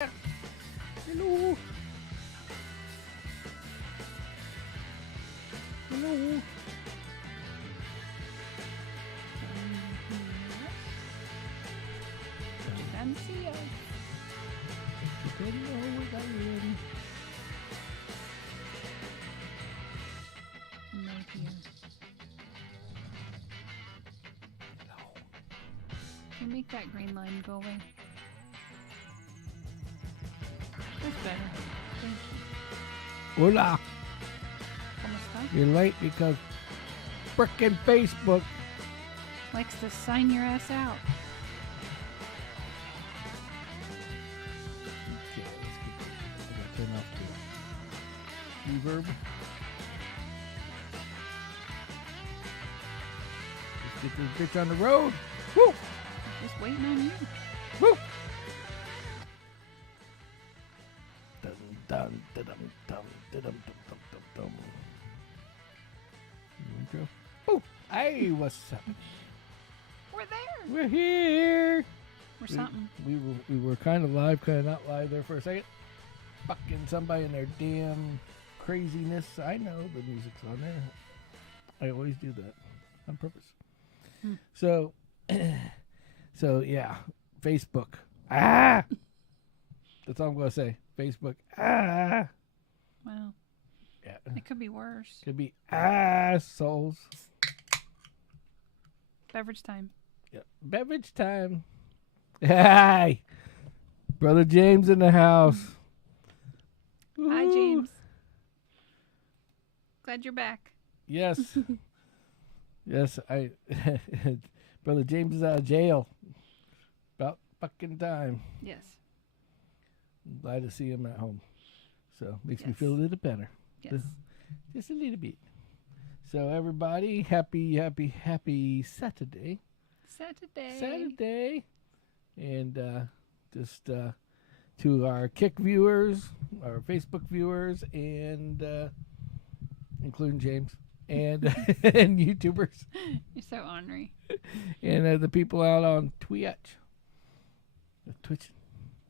Hello. Hello. Come see us. You don't know what I am. I'm right here. Hello. Can you make that green line go away? That's better. Thank you. Hola. ¿Cómo está? You're late because frickin' Facebook. Likes to sign your ass out. Okay, let's keep it. I gotta turn off the reverb. Let's get this bitch on the road. Woo! Just waiting on you. Woo! Dun dun dun dun dun dun dun dun dun dun. Intro. Oh, hey, what's up? We're there. We're here. We're something. We were kind of live, kind of not live there for a second. Fucking somebody in their damn craziness. I know the music's on there. I always do that on purpose. So, so yeah, Facebook. Ah, that's all I'm gonna say. Facebook. Ah, Well, yeah. it could be worse. Could be assholes. Beverage time. Yep. Beverage time. Hi, brother James in the house. Hi, Woo. James. Glad you're back. Yes. Yes, brother James is out of jail. About fucking time. Yes. I'm glad to see him at home. So makes me Yes. feel a little better. Yes. Just a little bit. So everybody, happy Saturday. Saturday. And just to our Kick viewers, our Facebook viewers, and including James, and and YouTubers, You're so ornery. and the people out on Twitch.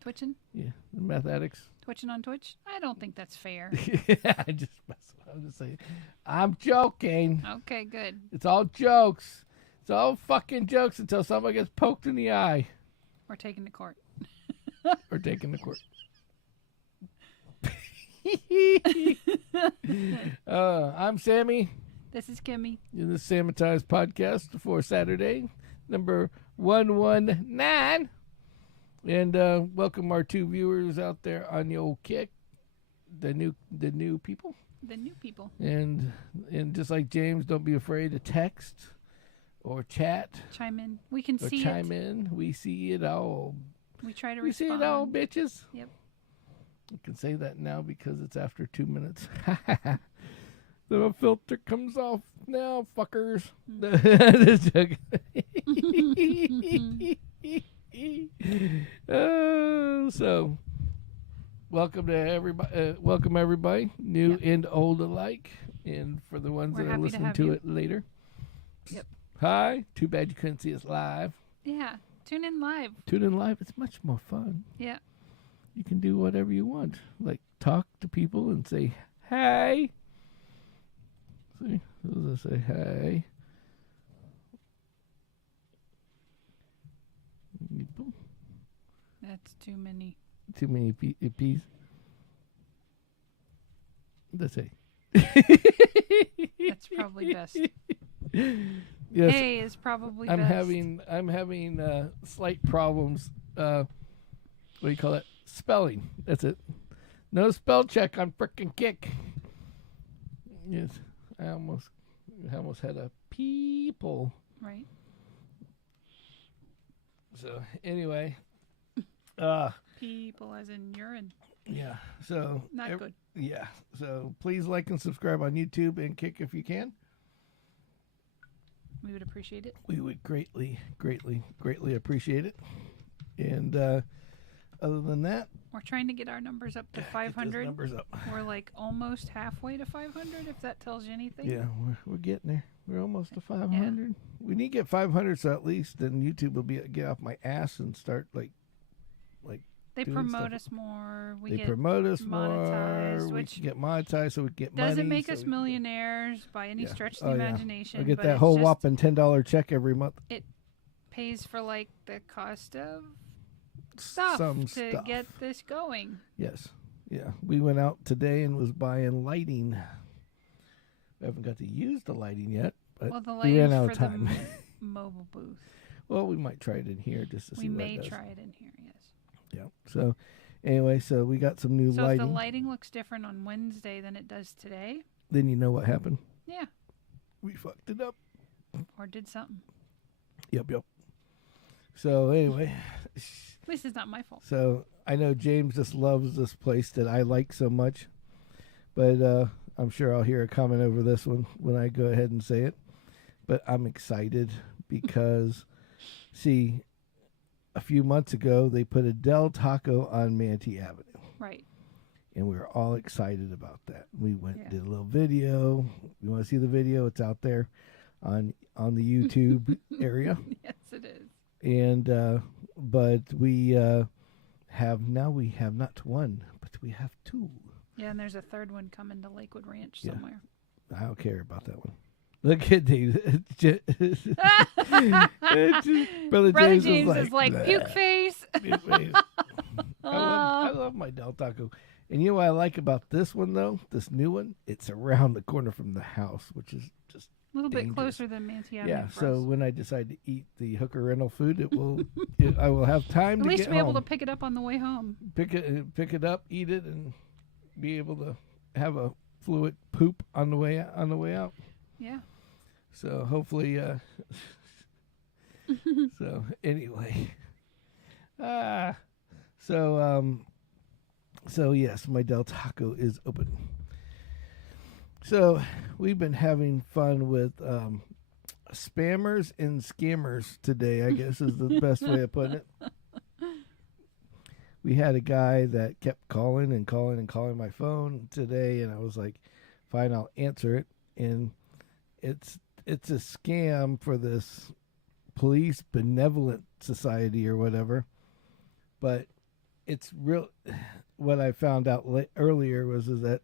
Twitching? Yeah, the meth addicts. Twitching on Twitch? I don't think that's fair. I'm just saying. I'm joking. Okay, good. It's all jokes. It's all fucking jokes until someone gets poked in the eye We're taking to court. or taken to court. I'm Sammy This is Kimmy. in the Sammitized podcast for Saturday, number 119. And welcome our two viewers out there on the old Kick, the new people. The new people. And just like James, don't be afraid to text or chat Chime in. We can or see chime it. in. We see it all. We try to We see respond. it all, bitches. Yep. I can say that now because it's after 2 minutes. The filter comes off now, fuckers. Just joking. So, welcome to everybody. Welcome everybody, new Yep. and old alike, and for the ones We're that are happy to listening have to you. it later. Yep. Hi. Too bad you couldn't see us live. Yeah. Tune in live. Tune in live. It's much more fun. Yeah. You can do whatever you want, like talk to people and say hey. See, those that say hey. That's too many. Too many peas. That's it. That's probably best. Yes, Hey is probably I'm best. having slight problems. What do you call it? Spelling. That's it. No spell check on frickin' Kick. Yes, I almost had a people. Right. So anyway, People as in urine. yeah. So Not good. Yeah. So please like and subscribe on YouTube and Kick if you can. We would appreciate it. We would greatly appreciate it. And other than that, We're trying to get our numbers up to get those 500. numbers up. We're like almost halfway to 500, if that tells you anything. Yeah, we're getting there. We're almost to 500. We need to get 500, so at least then YouTube will get off my ass and start like They doing promote stuff. us more. We They get promote us monetized, more. We which can get monetized, so we can get money. doesn't make so us we can- millionaires by any Yeah. stretch of Oh, the yeah. imagination. I get but that it's whole just whopping $10 check every month. pays for like the cost of stuff Some to stuff. get this going. Yes. Yeah. We went out today and was buying lighting. We haven't got to use the lighting yet, but Well, the we ran lighting's out for of time. the mobile booth. Well, we might try it in here just to We see what may it does. try it in here, yes. Yeah. So, anyway, so we got some new So lighting. if the lighting looks different on Wednesday than it does today, Then you know what happened. yeah, We fucked it up. or did something. Yep. So anyway, At least it's not my fault. so I know James just loves this place that I like so much, but I'm sure I'll hear a comment over this one when I go ahead and say it. But I'm excited because, see, a few months ago they put a Del Taco on Manatee Avenue. Right. And we were all excited about that. We went Yeah. did a little video. You want to see the video? It's out there on the YouTube area. Yes, it is. And but we have not one, but we have two. Yeah, and there's a third one coming to Lakewood Ranch Yeah. somewhere. I don't care about that one. Look at Dave. Brother Brother James, is like "Bleh." puke face. Puke face. I love my Del Taco. And you know what I like about this one though? This new one, it's around the corner from the house, which is just A little bit dangerous. closer than Manatee Avenue. yeah. for So us. when I decide to eat the hooker rental food, I will have time At to least get be able home. to pick it up on the way home. Pick it up, eat it, and be able to have a fluid poop on the way out. Yeah. So hopefully, so anyway, so yes, my Del Taco is open. So we've been having fun with spammers and scammers today, I guess is the best way of putting it. We had a guy that kept calling my phone today, and I was like, fine, I'll answer it. And it's a scam for this police benevolent society or whatever. But it's real. What I found out earlier was that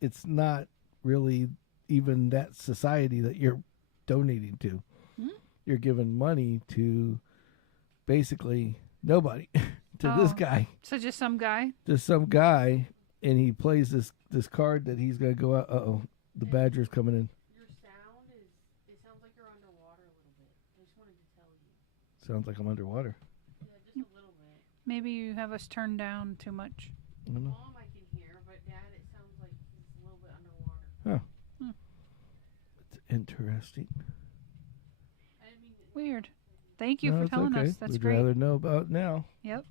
it's not really even that society that you're donating to. Hmm? You're giving money to basically nobody. To this Oh. guy, So just some guy. and he plays this card that he's gonna go out. The badger's coming in. Your sound it sounds like you're underwater a little bit. I just wanted to tell you. Sounds like I'm underwater. Yeah, just a little bit. Maybe you have us turned down too much. I don't know. Mom I can hear, but Dad it sounds like he's a little bit underwater. It's interesting. I didn't mean to Weird. Thank you No, for it's telling okay. us. That's We'd great. rather know about now. Yep.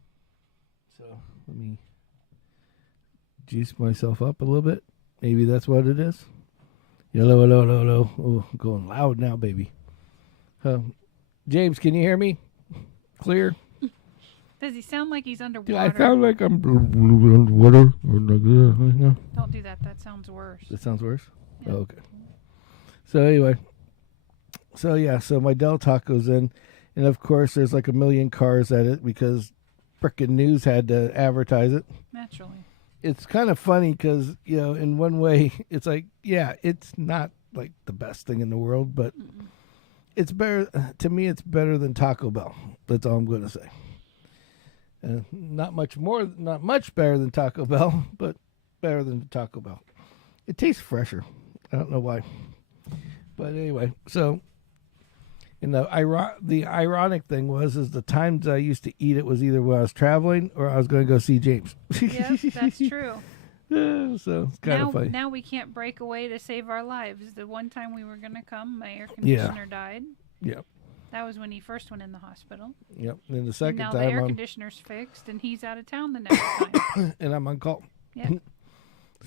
So let me juice myself up a little bit. Maybe that's what it is. Hello. Oh, I'm going loud now, baby. James, can you hear me? Clear? Does he sound like he's underwater? Do I sound like I'm underwater? Don't do that. That sounds worse. That sounds worse? Yeah. Oh, okay. So anyway. So yeah, so my Del Taco's in. And of course there's like a million cars at it because frickin' news had to advertise it. Naturally. It's kind of funny because, in one way, it's like, yeah, it's not like the best thing in the world, but it's better. To me, it's better than Taco Bell. That's all I'm going to say. Not much better than Taco Bell, but better than Taco Bell. It tastes fresher. I don't know why. But anyway, so, and the ironic thing is the times I used to eat it was either when I was traveling or I was going to go see James. Yep, that's true. So it's kind of funny. Now we can't break away to save our lives. The one time we were going to come, my air conditioner died. Yep. That was when he first went in the hospital. Yep. And the second Now the time air I'm conditioner's fixed, and he's out of town the next time. and I'm on call. Yeah.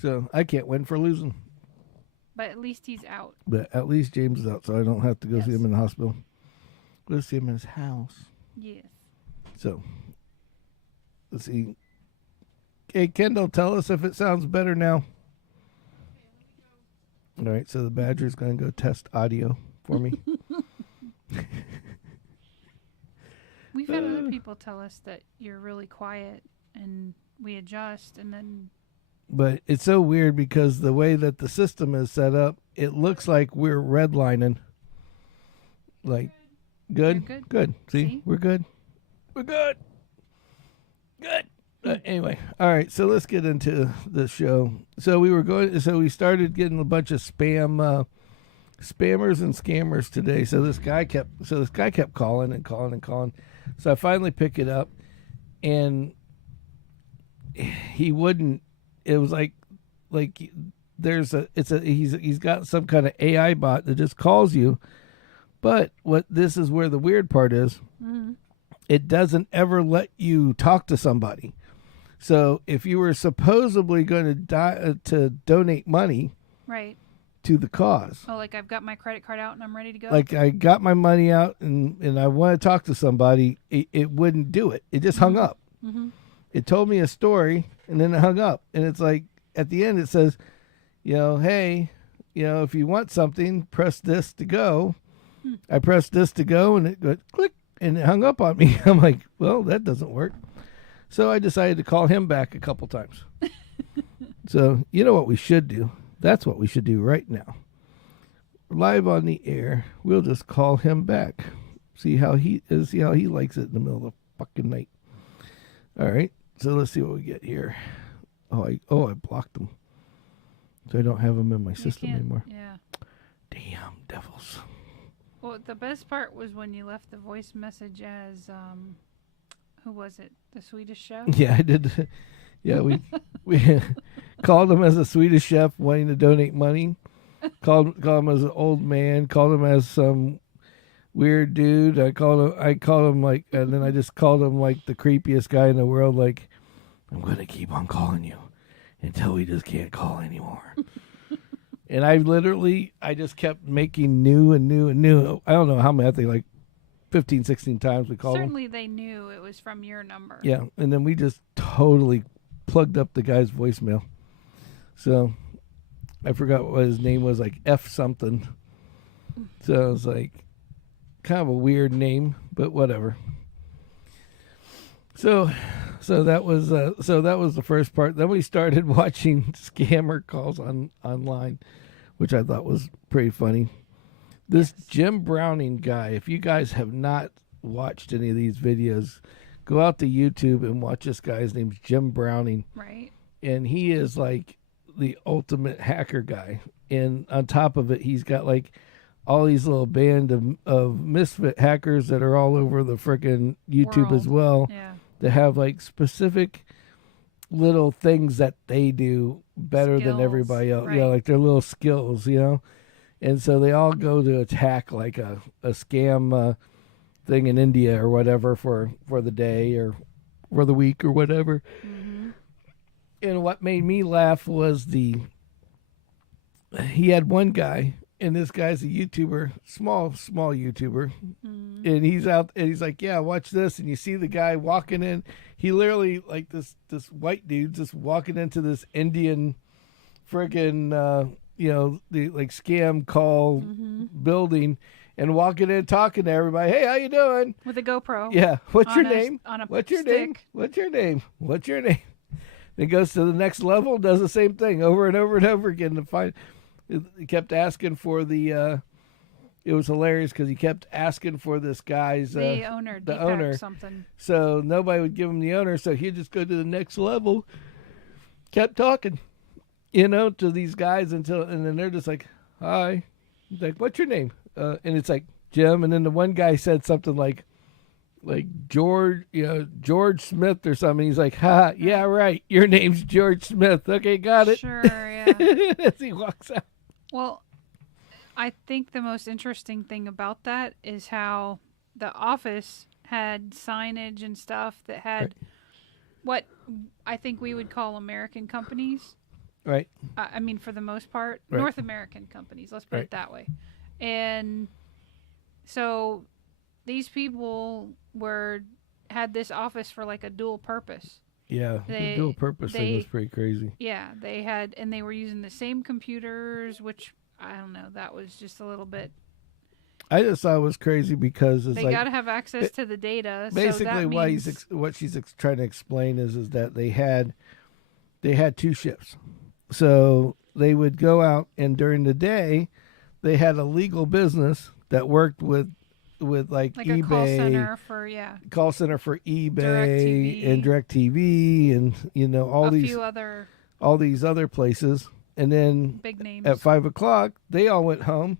So I can't win for losing. But at least he's out. But at least James is out, so I don't have to go see Yes. him in the hospital. Go see him in his house. Yes. So let's see. Hey, Kendall, tell us if it sounds better now. All right, so the badger's going to go test audio for me. We've had other people tell us that you're really quiet and we adjust, and then But it's so weird because the way that the system is set up, it looks like we're redlining. Like, good? You're good. Good. See? See? We're good. We're good. Good. Anyway, all right, so let's get into the show. So we started getting a bunch of spammers and scammers today. So this guy kept calling and calling and calling. So I finally pick it up, and he wouldn't. It was like he's got some kind of AI bot that just calls you. But this is where the weird part is. mm-hmm. It doesn't ever let you talk to somebody. So if you were supposedly going to donate money right. to the cause, Oh, like I've got my credit card out and I'm ready to go. like I got my money out and I want to talk to somebody, it wouldn't do it. It just hung up. Mm-hmm. It told me a story and then it hung up. And it's like at the end it says, hey, if you want something, press this to go. I pressed this to go and it goes click and it hung up on me. I'm like, well, that doesn't work. So I decided to call him back a couple times. So you know what we should do? That's what we should do right now. Live on the air. We'll just call him back. See how he likes it in the middle of the fucking night. All right. So let's see what we get here. I blocked him. So I don't have him in my system anymore. Yeah. Damn devils. Well, the best part was when you left the voice message as who was it? The Swedish chef? Yeah, I did. Yeah, we called him as a Swedish chef wanting to donate money. Called him as an old man. Called him as some weird dude. I called him like, and then I just called him like the creepiest guy in the world. Like, I'm gonna keep on calling you until we just can't call anymore. And I just kept making new and new and new. I don't know how many. I think like 15, 16 times we called him. Certainly they knew it was from your number. Yeah, and then we just totally plugged up the guy's voicemail. So I forgot what his name was, like F something. So it was like kind of a weird name, but whatever. So that was the first part. Then we started watching scammer calls online, which I thought was pretty funny. This Jim Browning guy, if you guys have not watched any of these videos, go out to YouTube and watch this guy. His name's Jim Browning. Right. And he is like the ultimate hacker guy. And on top of it, he's got like all these little band of misfit hackers that are all over the frickin' YouTube as well. Yeah. That have like specific little things that they do better than everybody else. Right. Yeah, like their little skills, And so they all go to attack like a scam thing in India or whatever for the day or for the week or whatever. Mm-hmm. And what made me laugh was he had one guy, and this guy's a YouTuber, small YouTuber. Mm-hmm. And he's out and he's like, yeah, watch this. And you see the guy walking in. He literally, like this white dude just walking into this Indian friggin', the like scam call building and walking in talking to everybody. Hey, how you doing? With a GoPro. Yeah. What's your name? What's your stick. name? What's your name? What's your name? It goes to the next level, does the same thing over and over and over again to find. He kept asking for the. It was hilarious because he kept asking for this guy's the owner, the Deepak owner. Something. So nobody would give him the owner, so he'd just go to the next level. Kept talking, to these guys and then they're just like, "Hi," he's like, "What's your name?" And it's like Jim, and then the one guy said something like George, Smith or something. He's like, "Ha, yeah, right. Your name's George Smith. Okay, got it." Sure, yeah. As he walks out. Well, I think the most interesting thing about that is how the office had signage and stuff that had what I think we would call American companies. Right. I mean, for the most part, Right. North American companies. Let's put it that way. And so these people had this office for like a dual purpose. Yeah, the dual purpose thing was pretty crazy. Yeah, and they were using the same computers, which I don't know. That was just a little bit. I just thought it was crazy because it's They like got to have access to the data. basically so that means, what she's trying to explain is that they had two shifts, so they would go out and during the day they had a legal business that worked with like like eBay, a call center for eBay DirecTV, and DirecTV and all these other places, and then big names. at 5:00 they all went home,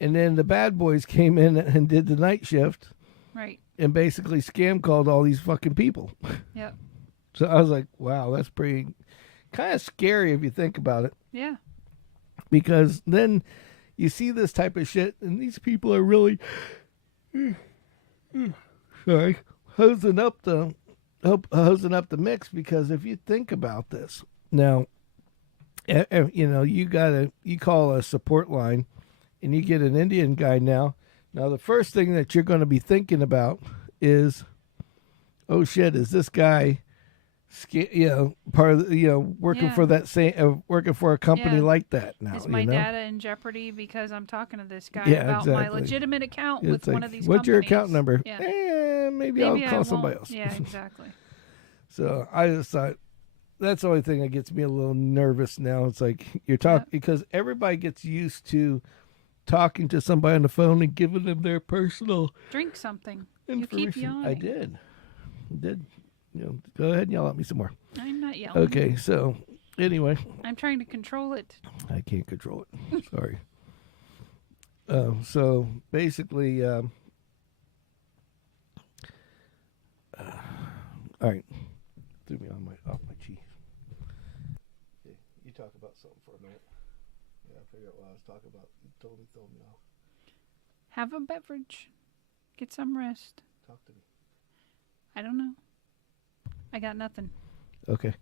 and then the bad boys came in and did the night shift, Right. and basically scam called all these fucking people. Yep. So I was like, wow, that's pretty kind of scary if you think about it, Yeah. because then you see this type of shit, and these people are really hosing up the mix. Because if you think about this now, you call a support line, and you get an Indian guy now. Now the first thing that you're going to be thinking about is, oh shit, is this guy part of working for that same working for a company like that now? Is my data in jeopardy because I'm talking to this guy Yeah, about my exactly. legitimate account It's with like, one of these what's your account companies? number? Yeah. Maybe I'll I call somebody won't. else. Yeah, exactly. So I just thought that's the only thing that gets me a little nervous now. It's like you're talking because everybody gets used to talking to somebody on the phone and giving them their personal Drink something. information. You keep yawning. I did. Go ahead and yell at me some more. I'm not yelling. Okay, so anyway, I'm trying to control it. I can't control it. Sorry. So basically, all right, threw me off my cheese. Okay, you talk about something for a minute. Yeah, I figured out what I was talking about. You totally throw me off. Have a beverage. Get some rest. Talk to me. I don't know. I got nothing. Okay,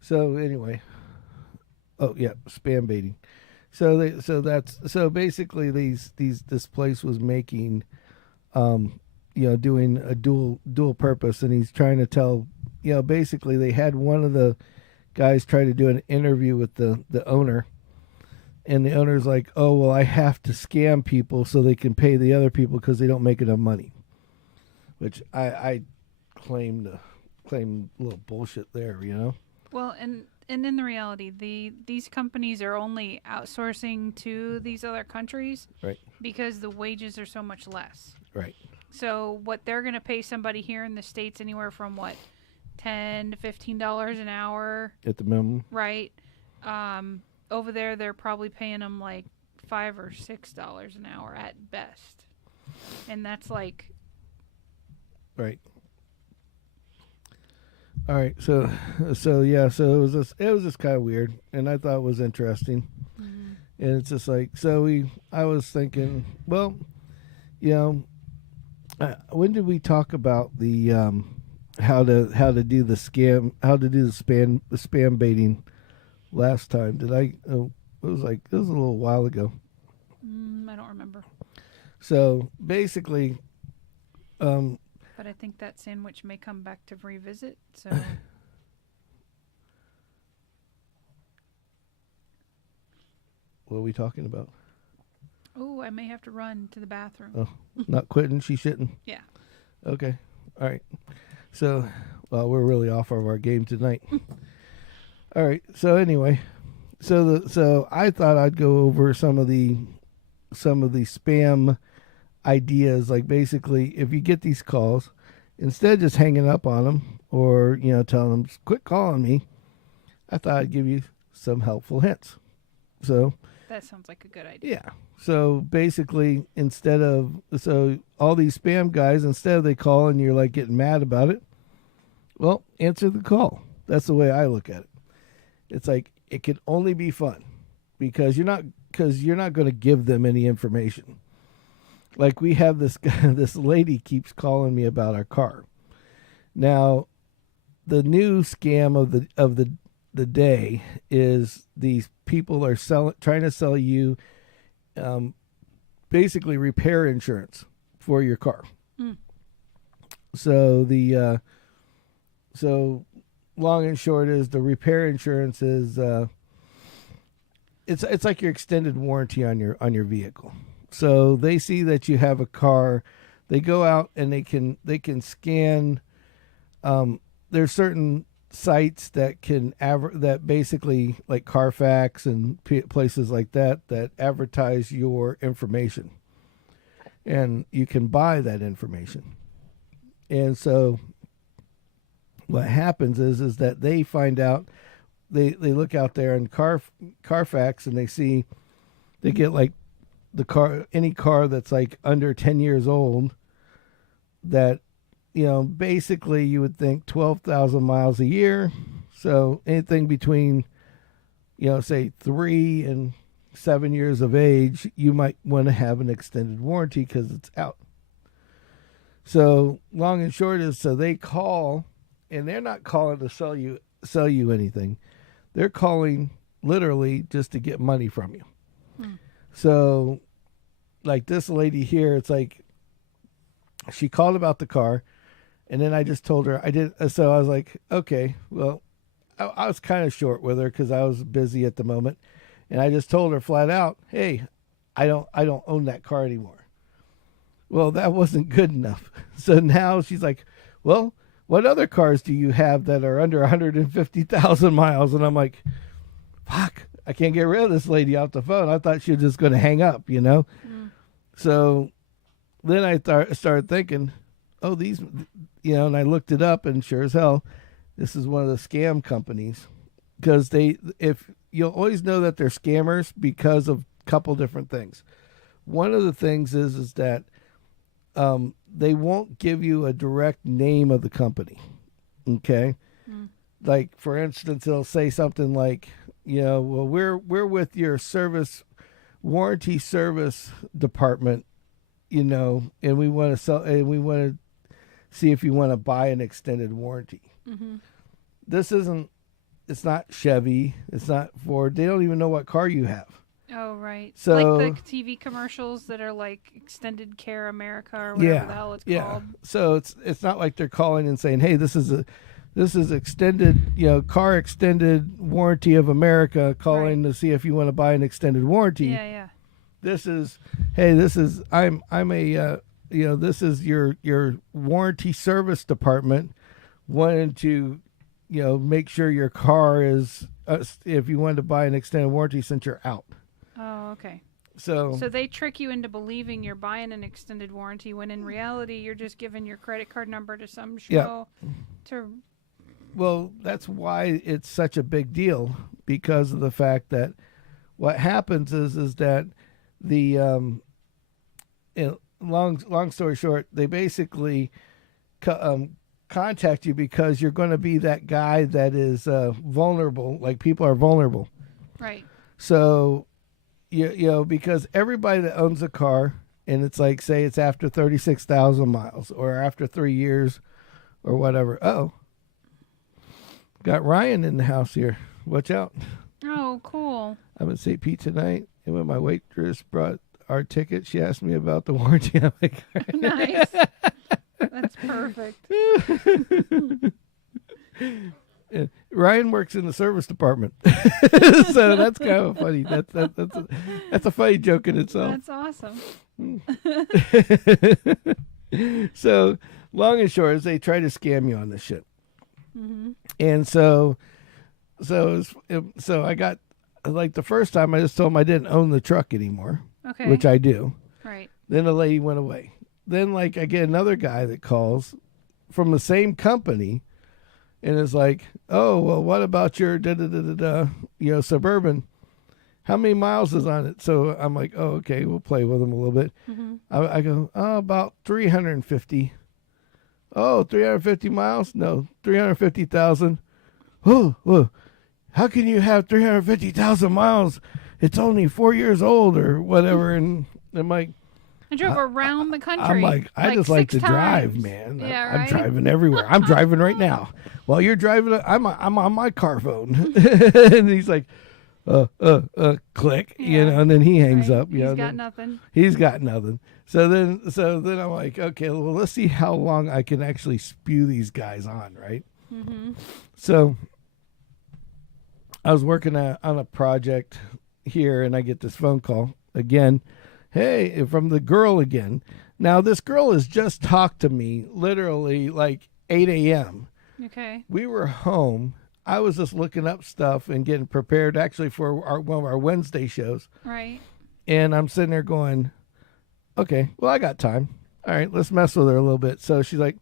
so anyway, oh yeah, spam baiting. So basically this place was making, doing a dual purpose, and he's trying to tell, basically they had one of the guys try to do an interview with the owner, and the owner's like, oh well, I have to scam people so they can pay the other people because they don't make enough money, which I claim a little bullshit there, Well, and in the reality, these companies are only outsourcing to these other countries, right? Because the wages are so much less, right? So what they're going to pay somebody here in the States anywhere from $10 to $15 an hour at the minimum, right? Over there, they're probably paying them like $5 or $6 an hour at best, and that's like right. All right, so it was just kind of weird, and I thought it was interesting, and it's just like I was thinking, well, when did we talk about the how to do the spam baiting last time? Did I? Oh, it was a little while ago. I don't remember. So basically, but I think that sandwich may come back to revisit. So what are we talking about? Oh, I may have to run to the bathroom. Oh, not quitting, she's shitting. Yeah. Okay. All right. So, well, we're really off of our game tonight. All right. So anyway, so I thought I'd go over some of the spam ideas. Like basically, if you get these calls, instead of just hanging up on them or telling them quit calling me, I thought I'd give you some helpful hints. So that sounds like a good idea. Yeah. So basically, all these spam guys, instead of they call and you're like getting mad about it, well, answer the call. That's the way I look at it. It's like it can only be fun because you're not going to give them any information. Like we have this lady keeps calling me about our car. Now, the new scam of the day is these people are trying to sell you basically repair insurance for your car. So so long and short is the repair insurance is it's like your extended warranty on your vehicle. So they see that you have a car. They go out and they can scan. There's certain sites that can that basically, like Carfax and places like that advertise your information, and you can buy that information. And so what happens is that they find out, they look out there in Carfax, and they get like any car that's like under 10 years old, that, basically you would think 12,000 miles a year. So anything between, say 3 and 7 years of age, you might want to have an extended warranty because it's out. So long and short is, so they call, and they're not calling to sell you anything. They're calling literally just to get money from you. So like this lady here, it's like she called about the car, and then I just told her so I was like, okay, well, I was kind of short with her because I was busy at the moment, and I just told her flat out, hey, I don't own that car anymore. Well, that wasn't good enough. So now she's like, well, what other cars do you have that are under 150,000 miles? And I'm like, fuck, I can't get rid of this lady off the phone. I thought she was just going to hang up, So then I started thinking, oh, these, and I looked it up, and sure as hell, this is one of the scam companies. Because you'll always know that they're scammers because of a couple different things. One of the things is that they won't give you a direct name of the company. Okay. Like, for instance, they'll say something like, well, we're with your warranty service department, and we want to sell, and we want to see if you want to buy an extended warranty. It's not Chevy. It's not Ford. They don't even know what car you have. Oh, right. So, like the TV commercials that are like Extended Care America or whatever the hell it's called. So it's not like they're calling and saying, hey, this is extended, car extended warranty of America, calling to see if you want to buy an extended warranty. Yeah. This is, hey, this is this is your warranty service department wanting to, make sure your car is, if you wanted to buy an extended warranty since you're out. Oh, okay. So they trick you into believing you're buying an extended warranty when in reality you're just giving your credit card number to some schmo to. Well, that's why it's such a big deal, because of the fact that what happens is that the long story short, they basically contact you because you're going to be that guy that is vulnerable. Like, people are vulnerable, right? So because everybody that owns a car, and it's like, say it's after 36,000 miles or after 3 years or whatever. Oh, got Ryan in the house here. Watch out. Oh, cool. I'm at St. Pete tonight, and when my waitress brought our ticket, she asked me about the warranty on my car. Nice. That's perfect. Ryan works in the service department, so that's kind of funny. That's a funny joke in itself. That's awesome. So long and short is, they try to scam you on this shit, and so I got, like, the first time I just told him I didn't own the truck anymore, which I do. Right. Then the lady went away. Then, like, I get another guy that calls from the same company. And it's like, oh, well, what about your Suburban? How many miles is on it? So I'm like, oh, okay, we'll play with them a little bit. I go, oh, about 350. Oh, 350 miles? No, 350,000. Oh, how can you have 350,000 miles? It's only 4 years old or whatever. And I'm like, I drove around the country. I'm like, I just like to drive, man. Yeah, I'm driving everywhere. I'm driving right now. While you're driving, I'm on my car phone. And he's like, click, and then he hangs up. He's got nothing. He's got nothing. So then I'm like, okay, well, let's see how long I can actually spew these guys on, right? So I was working on a project here, and I get this phone call again. hey, from the girl again. Now, this girl has just talked to me literally like 8 a.m. Okay. We were home. I was just looking up stuff and getting prepared actually for one of our Wednesday shows. Right. And I'm sitting there going, okay, well, I got time. All right, let's mess with her a little bit. So she's like,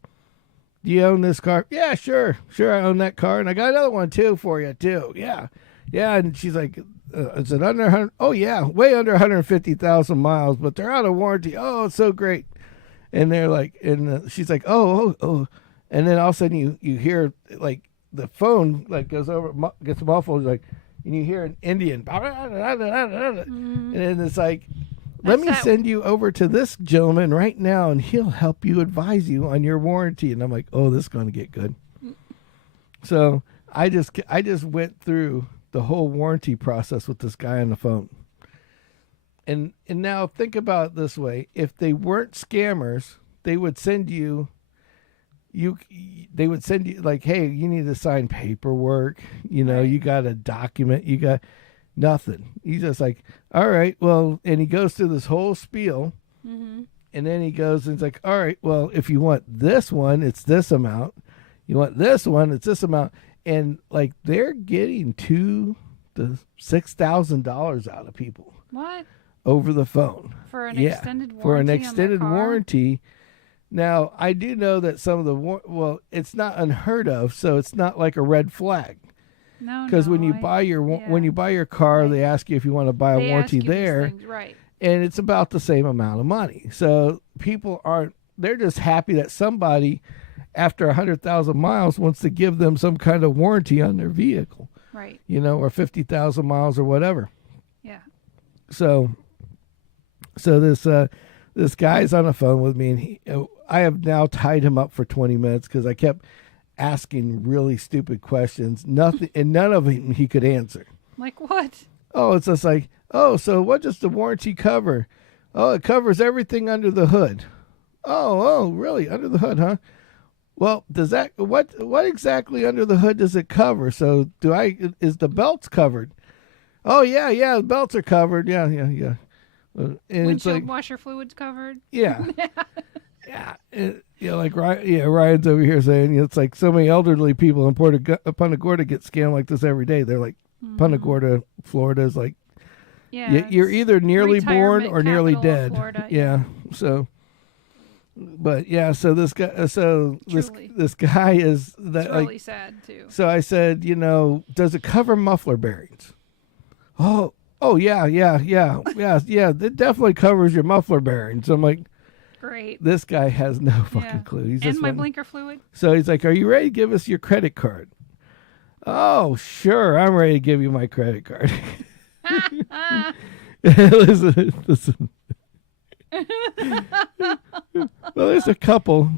do you own this car? Yeah, sure. Sure, I own that car. And I got another one, too, for you, too. Yeah. Yeah, and she's like, is it under 100? Oh, yeah, way under 150,000 miles, but they're out of warranty. Oh, it's so great. And they're like, and she's like, oh. And then all of a sudden you hear, like, the phone, like, goes over, gets muffled, like, and you hear an Indian. And then it's like, let me send you over to this gentleman right now, and he'll help you, advise you on your warranty. And I'm like, oh, this is going to get good. So I just went through the whole warranty process with this guy on the phone. And now think about it this way: if they weren't scammers, they would send you like, hey, you need to sign paperwork. You know, you got a document. You got nothing. He's just like, all right, well, and he goes through this whole spiel, and then he goes and it's like, all right, well, if you want this one, it's this amount. You want this one, it's this amount, and like they're getting $2,000 to $6,000 out of people. What? Over the phone For an extended warranty. For an extended on their car? warranty. Now I do know that some of the it's not unheard of, so it's not like a red flag. No, because when you buy your car, they ask you if you want to buy a warranty there, right? And it's about the same amount of money. So people they're just happy that somebody, after 100,000 miles, wants to give them some kind of warranty on their vehicle, right? You know, or 50,000 miles or whatever. Yeah. So this guy's on the phone with me, and I have now tied him up for 20 minutes because I kept asking really stupid questions, nothing, and none of them he could answer. Like what? Oh, it's just like, oh, so what does the warranty cover? Oh, it covers everything under the hood. Oh, really? Under the hood, huh? Well, does that what exactly under the hood does it cover? So is the belts covered? Oh, yeah, the belts are covered. Yeah. And it's like washer fluids covered. Yeah. Yeah, like Ryan's over here saying it's like so many elderly people in Punta Gorda get scammed like this every day. They're like, Punta Gorda, Florida is like, you're either nearly born or nearly dead. Florida, yeah. So, but yeah, so this guy, this guy is that it's really like sad too. So I said, does it cover muffler bearings? Oh yeah. It definitely covers your muffler bearings. I'm like. Great. This guy has no fucking clue. He's just my blinker fluid. So he's like, are you ready to give us your credit card? Oh, sure. I'm ready to give you my credit card. Listen. Well, there's a couple.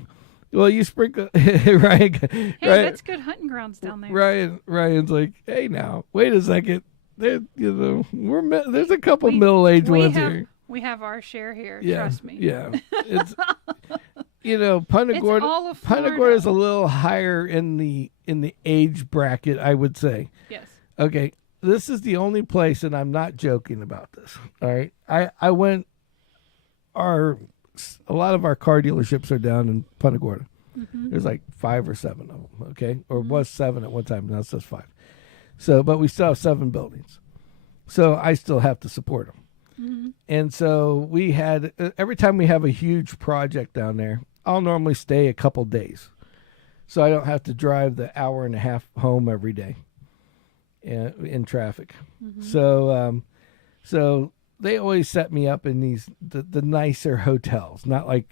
Well, you sprinkle. Ryan. Hey, that's good hunting grounds down there. Ryan's like, hey, now, wait a second. There's a couple middle-aged ones here. We have our share here. Yeah, Trust me. Yeah, it's Punta Gorda is a little higher in the age bracket, I would say. Yes. Okay, this is the only place, and I'm not joking about this. All right, I went. A lot of our car dealerships are down in Punta Gorda. Mm-hmm. There's like 5 or 7 of them. Okay, or was 7 at one time. Now it's just 5. So, but we still have 7 buildings. So I still have to support them. Mm-hmm. And so we had, every time we have a huge project down there, I'll normally stay a couple days. So I don't have to drive the hour and a half home every day in traffic. Mm-hmm. So they always set me up in the nicer hotels, not like,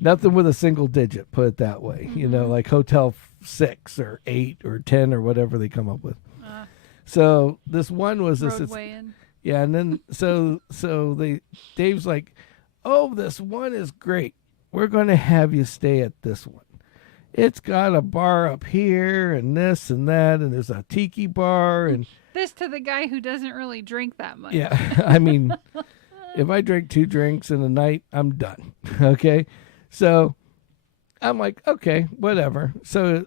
nothing with a single digit, put it that way, Mm-hmm. Like Hotel 6 or 8 or 10 or whatever they come up with. So this one was Roadway Inn. Yeah, and then so Dave's like, oh, this one is great. We're going to have you stay at this one. It's got a bar up here and this and that, and there's a tiki bar and this to the guy who doesn't really drink that much. Yeah, I mean, if I drink 2 drinks in a night, I'm done. Okay, so I'm like, okay, whatever. So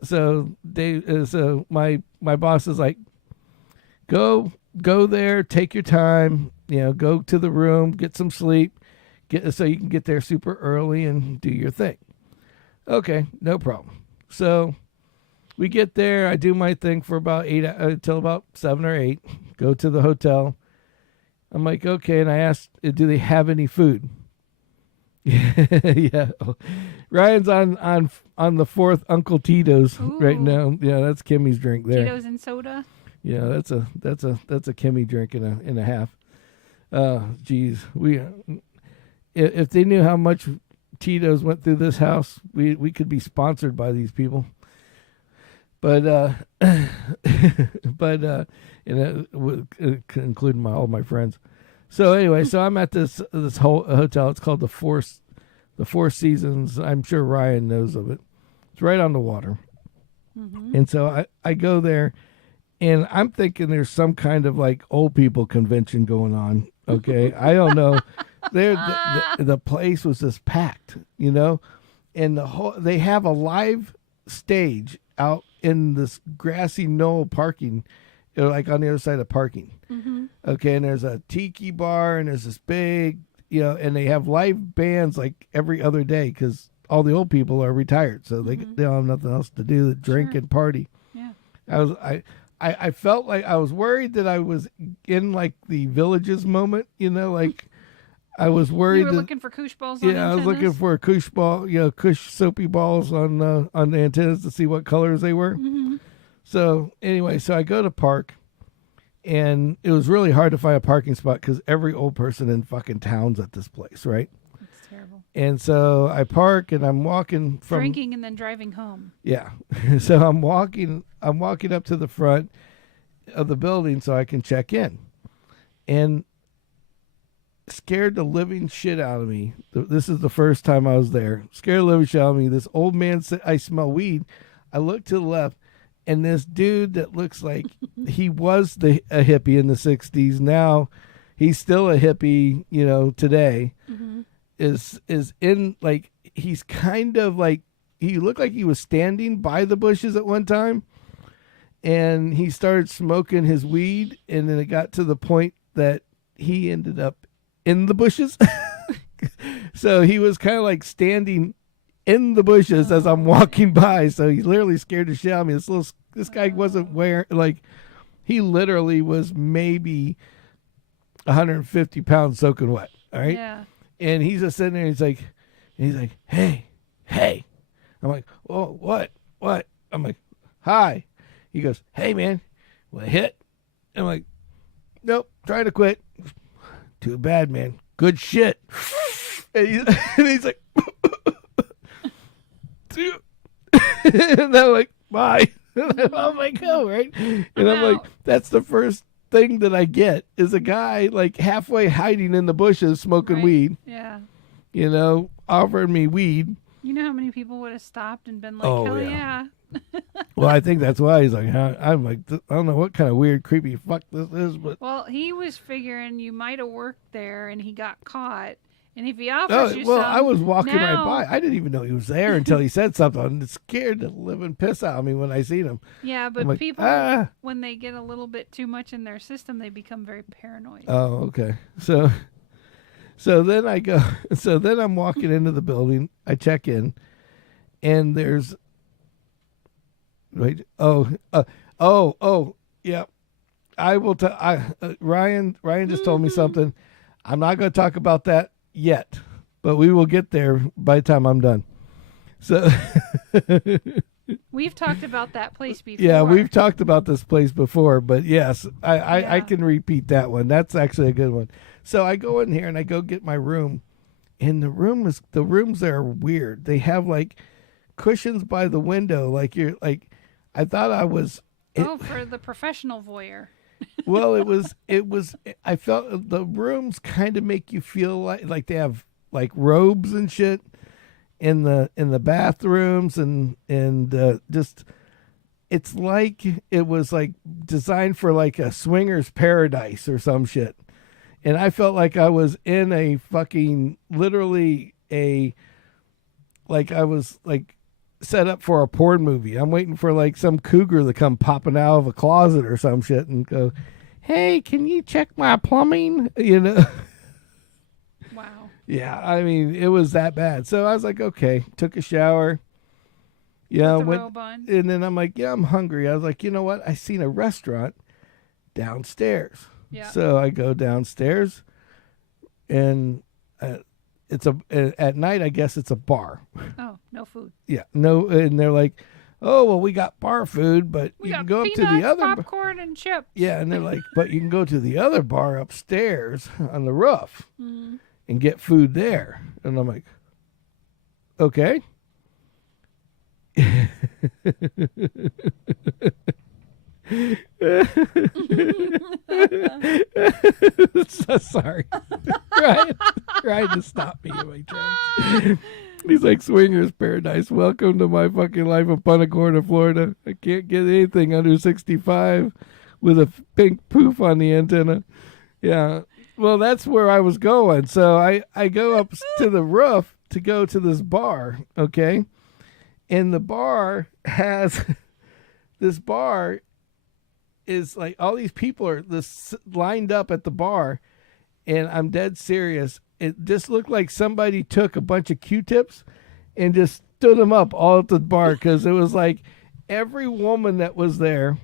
Dave, so my boss is like, go there, take your time, go to the room, get some sleep, so you can get there super early and do your thing. Okay, no problem. So we get there. I do my thing for about 8 until about 7 or 8. Go to the hotel. I'm like, okay, and I asked, do they have any food? Yeah, Ryan's on the fourth Uncle Tito's right now. Yeah, that's Kimmy's drink there. Tito's and soda. Yeah, that's a Kimmy drink and a half. Geez, if they knew how much Tito's went through this house, we could be sponsored by these people. But including all my friends. So anyway, so I'm at this whole hotel. It's called the Four Seasons. I'm sure Ryan knows of it. It's right on the water. Mm-hmm. And so I go there, and I'm thinking there's some kind of like old people convention going on. Okay, I don't know. The place was just packed, and they have a live stage out in this grassy knoll parking, like on the other side of parking. Mm-hmm. Okay, and there's a tiki bar, and there's this big, and they have live bands like every other day because all the old people are retired, so they don't have nothing else to do than drink and party. Yeah, I felt like I was worried that I was in like the Villages moment, like I was worried. You were looking for koosh balls on the antennas? I was looking for a koosh ball, koosh soapy balls on the antennas to see what colors they were. Mm-hmm. So anyway, so I go to park, and it was really hard to find a parking spot because every old person in fucking town's at this place, right? It's terrible. And so I park, and I'm walking from drinking and then driving home. Yeah, so I'm walking up to the front of the building so I can check in, and scared the living shit out of me. This is the first time I was there. Scared the living shit out of me. This old man said, I smell weed. I look to the left, and this dude that looks like he was a hippie in the 60s. Now he's still a hippie, today. Mm-hmm. Is in like, he's kind of like, he looked like he was standing by the bushes at one time, and he started smoking his weed, and then it got to the point that he ended up in the bushes. So he was kind of like standing in the bushes as I'm walking by. So he literally scared the shit out of me. This guy wasn't wearing, like, he literally was maybe 150 pounds soaking wet. All right. Yeah. And he's just sitting there. And he's like, hey. I'm like, oh, what? I'm like, hi. He goes, hey man, will I hit? I'm like, nope, trying to quit. Too bad, man. Good shit. And he's like, and I'm like, bye. I'm like, oh, right. And I'm like, that's the first thing that I get is a guy like halfway hiding in the bushes smoking weed. Yeah. Offering me weed. You know how many people would have stopped and been like, hell yeah. Well, I think that's why he's like, I'm like, I don't know what kind of weird, creepy fuck this is, but. Well, he was figuring you might have worked there and he got caught. And if he offers you some, I was walking right by. I didn't even know he was there until he said something. And it scared the living piss out of me when I seen him. Yeah, but like, people, when they get a little bit too much in their system, they become very paranoid. Oh, okay. So then I'm walking into the building. I check in, and there's, wait, yeah. I will Ryan just told me something. I'm not going to talk about that yet, but we will get there by the time I'm done. So we've talked about that place before. Yeah, we've talked about this place before, but yes, I can repeat that one. That's actually a good one. So I go in here and I go get my room, and the rooms there are weird. They have like cushions by the window, like you're like, I thought I was. For the professional voyeur. Well, it was. I felt the rooms kind of make you feel like they have like robes and shit in the bathrooms and just. It's like it was like designed for like a swingers paradise or some shit, and I felt like I was in a fucking literally I was like set up for a porn movie. I'm waiting for like some cougar to come popping out of a closet or some shit and go, hey, can you check my plumbing? You know. Wow. Yeah, I mean, it was that bad. So I was like, okay, took a shower. Yeah, Put the went, robe on. and then I'm like, yeah, I'm hungry. I was like, you know what? I seen a restaurant downstairs. Yeah. So I go downstairs, and it's at night. I guess it's a bar. Oh, no food. Yeah, no, and they're like, oh well, we got bar food, but We you got can go up peanuts, to the other. popcorn, and chips. Yeah, and they're like, but you can go to the other bar upstairs on the roof and get food there. And I'm like, okay. So sorry. Trying to stop me in my tracks. He's like, swingers paradise. Welcome to my fucking life of Punta Gorda, Florida. I can't get anything under 65 with a pink poof on the antenna. Yeah. Well, that's where I was going. So I go up to the roof to go to this bar, okay? And the bar has this bar is like all these people are lined up at the bar, and I'm dead serious. It just looked like somebody took a bunch of Q-tips and just stood them up all at the bar, because it was like every woman that was there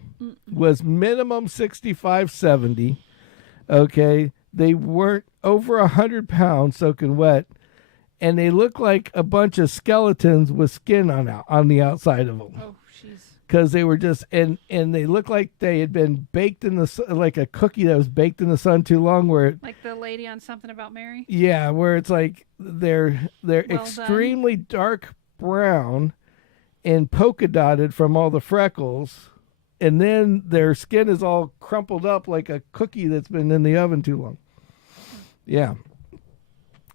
was minimum 65, 70. Okay, they weren't over 100 pounds soaking wet, and they looked like a bunch of skeletons with skin on the outside of them. Oh, jeez. Because they were just, and they looked like they had been baked in the sun, like a cookie that was baked in the sun too long, where it, Like the lady on Something About Mary? yeah, where it's like they're Well extremely dark brown and polka dotted from all the freckles, and then their skin is all crumpled up like a cookie that's been in the oven too long. Yeah.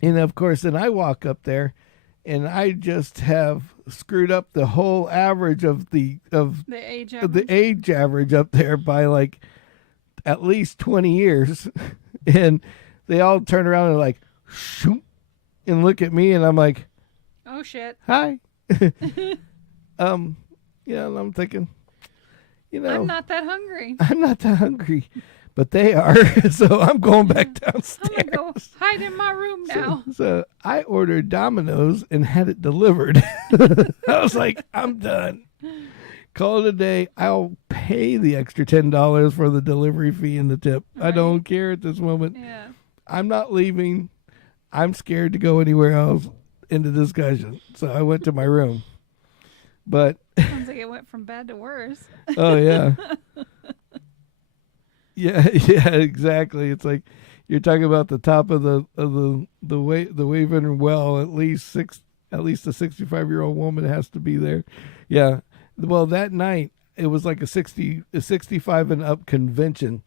And of course, then I walk up there, and I just have screwed up the whole average of the age average. the age average up there by like at least 20 years. And they all turn around and like shoot and look at me, and I'm like, Oh, shit. hi. Yeah, and I'm thinking, I'm not that hungry. I'm not that hungry, but they are. So I'm going back downstairs. I'm going to go hide in my room now. So I ordered Domino's and had it delivered. I was like, I'm done. Call it a day. I'll pay the extra $10 for the delivery fee and the tip. I Right. don't care at this moment. Yeah. I'm not leaving. I'm scared to go anywhere else in the discussion. So I went to my room. But Sounds like it went from bad to worse. oh yeah. Yeah, exactly. It's like you're talking about the top of the Waving well. At least a 65-year-old woman has to be there. Yeah. Well, that night it was like a 65 and up convention,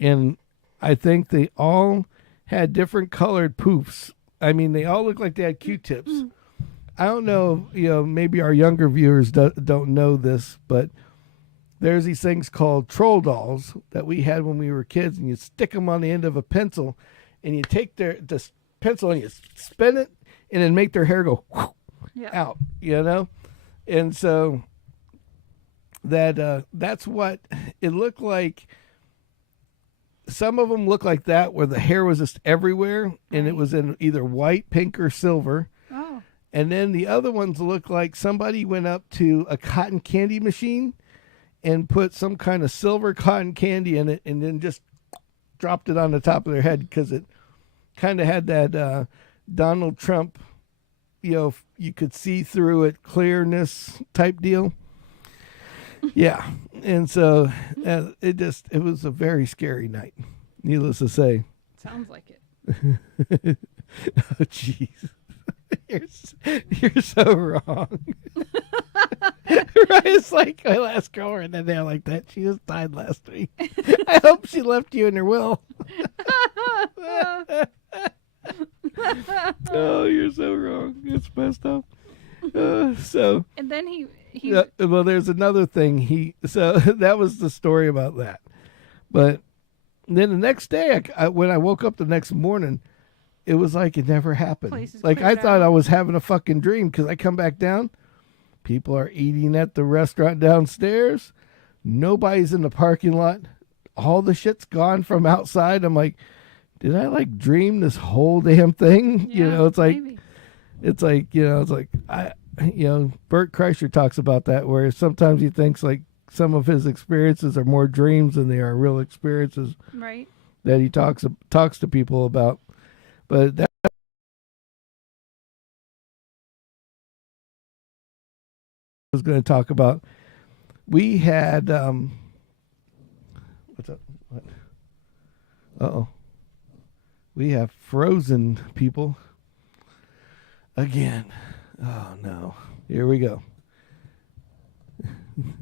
and I think they all had different colored poofs. I mean, they all looked like they had Q-tips. I don't know, maybe our younger viewers don't know this, but there's these things called troll dolls that we had when we were kids, and you stick them on the end of a pencil, and you take the pencil and you spin it, and then make their hair go out, And so that's what it looked like. Some of them looked like that, where the hair was just everywhere, and it was in either white, pink, or silver. Oh. And then the other ones look like somebody went up to a cotton candy machine and put some kind of silver cotton candy in it, and then just dropped it on the top of their head, because it kind of had that Donald Trump, you could see through it clearness type deal. Yeah. And so it was a very scary night, needless to say. Sounds like it. Oh, jeez. You're so wrong. Right? It's like my last girlfriend in there like that. She just died last week. I hope she left you in her will. Oh, you're so wrong. It's messed up. So. And then he Well, there's another thing. So that was the story about that. But then the next day, when I woke up the next morning, it was like it never happened. Places Like I cleared thought out. I was having a fucking dream, because I come back down. People are eating at the restaurant downstairs. Nobody's in the parking lot. all the shit's gone from outside. I'm like, did I like dream this whole damn thing? You Yeah, know, it's like, maybe. Bert Kreischer talks about that, where sometimes he thinks like some of his experiences are more dreams than they are real experiences Right. that he talks to people about. But that was going to talk about. We had what's up? What? Uh-oh. We have frozen people again. Oh no. Here we go.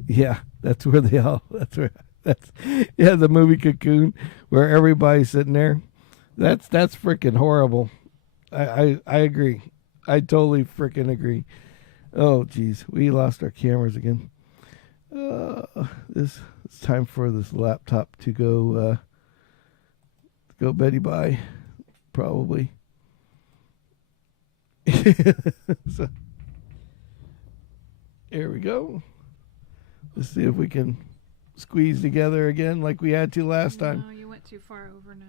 Yeah, that's where they all that's the movie Cocoon where everybody's sitting there. That's freaking horrible. I agree. I totally freaking agree. Oh geez, we lost our cameras again. It's time for this laptop to go Betty bye, probably. So here we go. Let's see if we can squeeze together again like we had to last time. No, you went too far over now.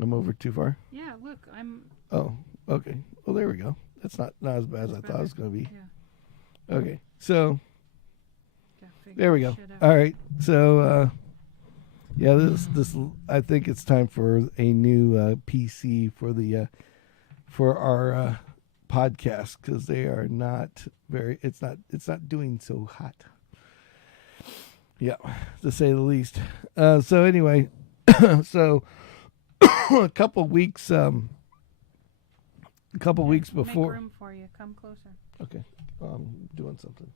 I'm over too far. Yeah, look, I'm. Oh, okay. Well, there we go. That's not as bad as I thought it was going to be. Yeah. Okay, so Gotta figure there we go. shit out. All right, so yeah, this I think it's time for a new PC for our podcast, because they are not very. It's not doing so hot. Yeah, to say the least. So anyway, so a couple weeks before. Make room for you. Come closer. Okay, doing something.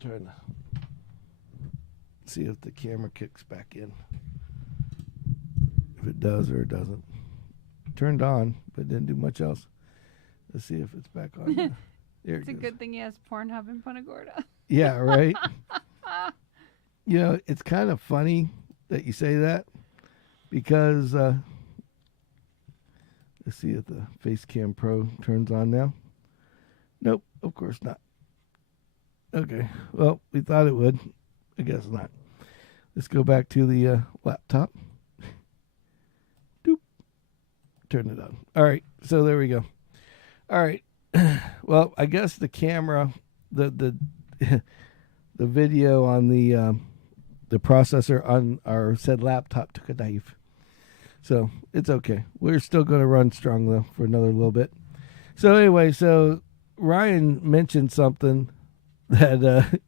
Trying to see if the camera kicks back in. If it does or it doesn't. Turned on, but didn't do much else. Let's see if it's back on. Now. There It's it a goes. good thing he has Pornhub in Punta Gorda. Yeah, right. You know, it's kind of funny that you say that, because let's see if the Facecam Pro turns on now. Nope, of course not. Okay, well, we thought it would. I guess not. Let's go back to the laptop. Doop. Turn it on. All right, so there we go. All right. Well, I guess the camera, the video on the processor on our said laptop took a dive. So it's okay. We're still going to run strong though for another little bit. So anyway, so Ryan mentioned something that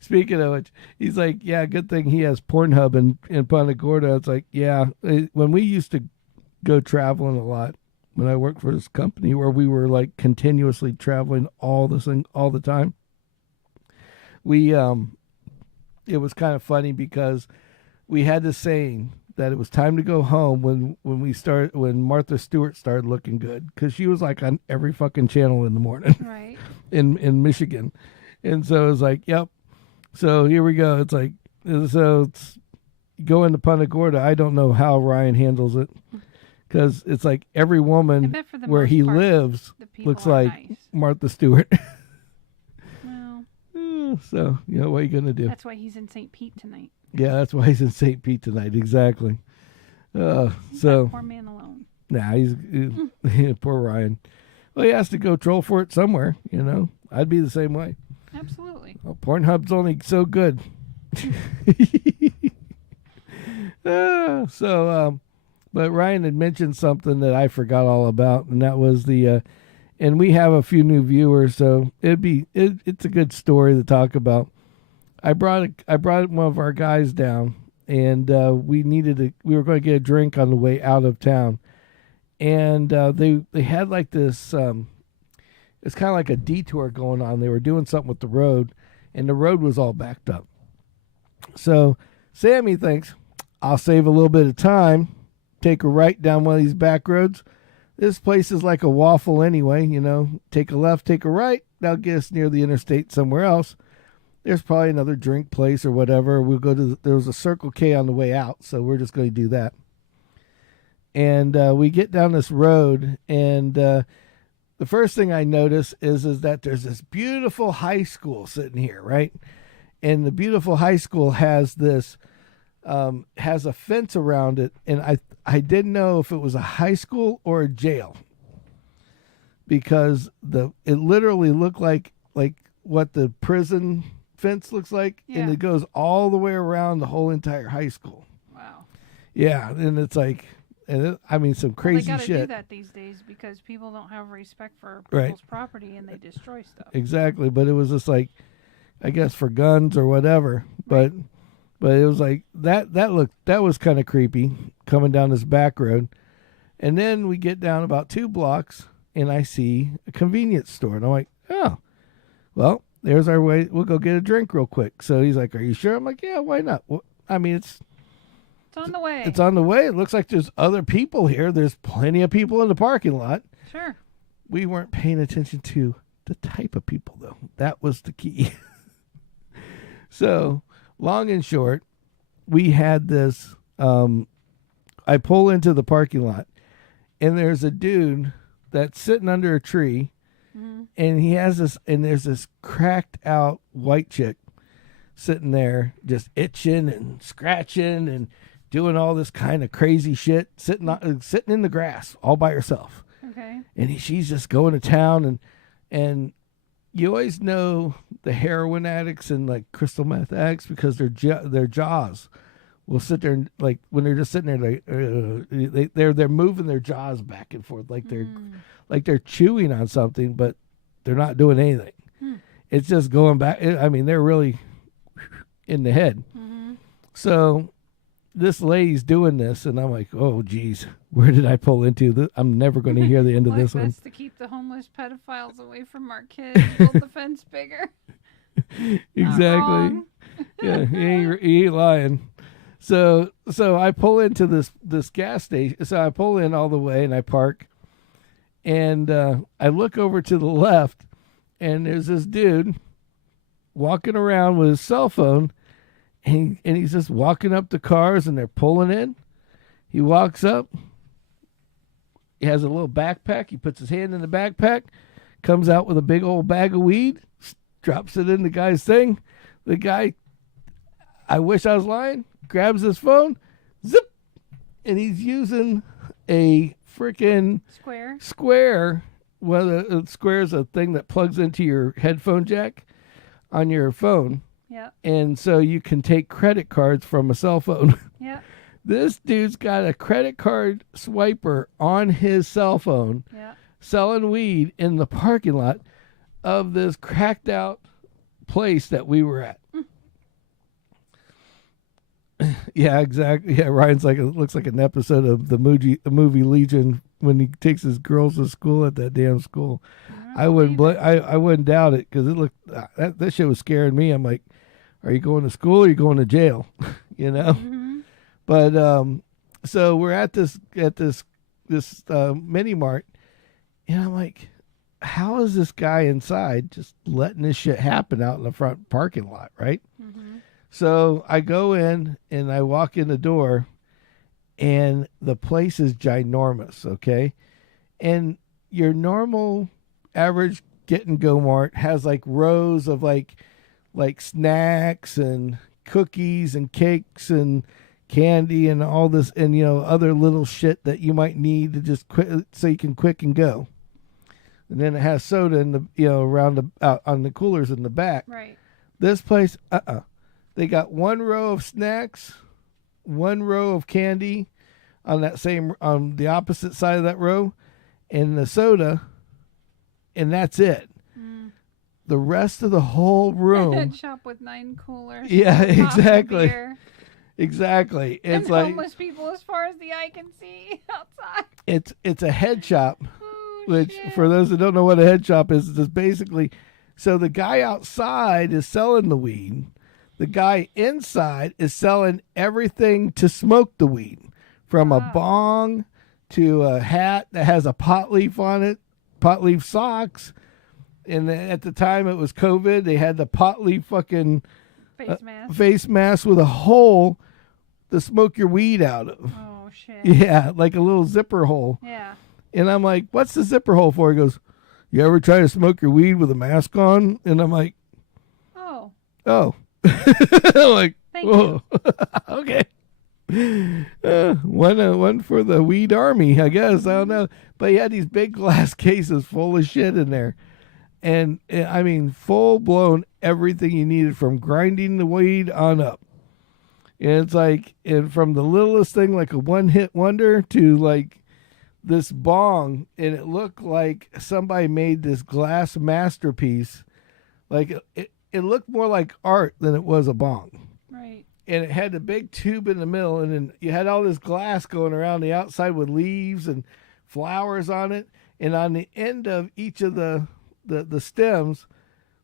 speaking of which, he's like, yeah, good thing he has Pornhub in Punta Gorda. It's like, yeah, when we used to go traveling a lot, when I worked for this company where we were like continuously traveling all the time, we it was kind of funny because we had this saying that it was time to go home when Martha Stewart started looking good, because she was like on every fucking channel in the morning. Right. in Michigan. And so it was like, yep. So here we go. It's like, so it's going to Punta Gorda. I don't know how Ryan handles it, because it's like every I woman bet for the where most he part, lives the people looks are like nice. Martha Stewart. Well, So, you know, what are you going to do? that's why he's in St. Pete tonight. Yeah, that's why he's in St. Pete tonight. Exactly. Leave So, that poor man alone. nah, he's poor Ryan. Well, he has to go troll for it somewhere, you know. I'd be the same way. Absolutely. Well, Pornhub's only so good. But Ryan had mentioned something that I forgot all about, and that was and we have a few new viewers, so it's a good story to talk about. I brought one of our guys down, and we were going to get a drink on the way out of town, and they had like this. It's kind of like a detour going on. They were doing something with the road, and the road was all backed up. So Sammy thinks, I'll save a little bit of time, take a right down one of these back roads. This place is like a waffle anyway, you know. Take a left, take a right. That'll get us near the interstate somewhere else. There's probably another drink place or whatever. We'll go to. There was a Circle K on the way out, so we're just going to do that. And we get down this road, and the first thing I notice is that there's this beautiful high school sitting here, right? And the beautiful high school has this has a fence around it, and I didn't know if it was a high school or a jail because it literally looked like what the prison fence looks like, and Yeah. it goes all the way around the whole entire high school. Wow. Yeah, and it's like, I mean, some crazy Well, they gotta do shit. that these days because people don't have respect for Right. people's property and they destroy stuff. Exactly, but it was just like, I guess for guns or whatever. But it was like that was kind of creepy coming down this back road, and then we get down about 2 blocks and I see a convenience store, and I'm like, oh, well, there's our way. We'll go get a drink real quick. So he's like, are you sure? I'm like, yeah, why not? Well, I mean, It's on the way. it's on the way. It looks like there's other people here. There's plenty of people in the parking lot. Sure. We weren't paying attention to the type of people, though. That was the key. So, long and short, we had this. I pull into the parking lot, and there's a dude that's sitting under a tree, and he has this, and there's this cracked out white chick sitting there just itching and scratching and doing all this kind of crazy shit, sitting in the grass all by herself. Okay. And she's just going to town, and you always know the heroin addicts and like crystal meth addicts because their jaws will sit there and like when they're just sitting there like they're moving their jaws back and forth like they're chewing on something, but they're not doing anything. It's just going back. I mean, they're really in the head. So this lady's doing this, and I'm like, oh, geez, where did I pull into? I'm never going to hear the end of this one. That's to keep the homeless pedophiles away from our kids. Build the fence bigger. Exactly. Yeah, he ain't lying. So I pull into this gas station. So I pull in all the way, and I park, and I look over to the left, and there's this dude walking around with his cell phone. And he's just walking up to cars, and they're pulling in. He walks up. He has a little backpack. He puts his hand in the backpack, comes out with a big old bag of weed, drops it in the guy's thing. The guy, I wish I was lying, grabs his phone, zip, and he's using a freaking square. Well, a square is a thing that plugs into your headphone jack on your phone. Yeah. And so you can take credit cards from a cell phone. Yeah. This dude's got a credit card swiper on his cell phone, selling weed in the parking lot of this cracked out place that we were at. Yeah, exactly. Yeah, Ryan's like, it looks like an episode of the movie Legion when he takes his girls to school at that damn school. I wouldn't doubt it because it looked that shit was scaring me. I'm like, are you going to school or are you going to jail? You know. But so we're at this mini mart, and I'm like, how is this guy inside just letting this shit happen out in the front parking lot, right? So I go in and I walk in the door, and the place is ginormous. Okay, and your normal average get and go mart has like rows of like snacks and cookies and cakes and candy and all this and other little shit that you might need to just quit so you can quick and go. And then it has soda in the around out on the coolers in the back. Right. This place, they got one row of snacks, one row of candy on the opposite side of that row, and the soda. And that's it. The rest of the whole room. Head shop with 9 coolers. Yeah, exactly. Beer, Exactly. and It's like homeless people as far as the eye can see outside. it's a head shop, Oh, which shit. for those that don't know what a head shop is, it's just basically so the guy outside is selling the weed. The guy inside is selling everything to smoke the weed, from a bong to a hat that has a pot leaf on it, pot leaf socks. And at the time it was COVID, they had the pot leaf fucking face mask with a hole to smoke your weed out of. Oh, shit. Yeah, like a little zipper hole. Yeah. And I'm like, what's the zipper hole for? He goes, you ever try to smoke your weed with a mask on? And I'm like, Oh. Like, Thank whoa. Okay. One for the weed army, I guess. I don't know. But he had these big glass cases full of shit in there. And I mean, full blown everything you needed from grinding the weed on up. And it's like, and from the littlest thing, like a one hit wonder, to like this bong. And it looked like somebody made this glass masterpiece. Like it looked more like art than it was a bong. Right. And it had a big tube in the middle, and then you had all this glass going around the outside with leaves and flowers on it. And on the end of each of the stems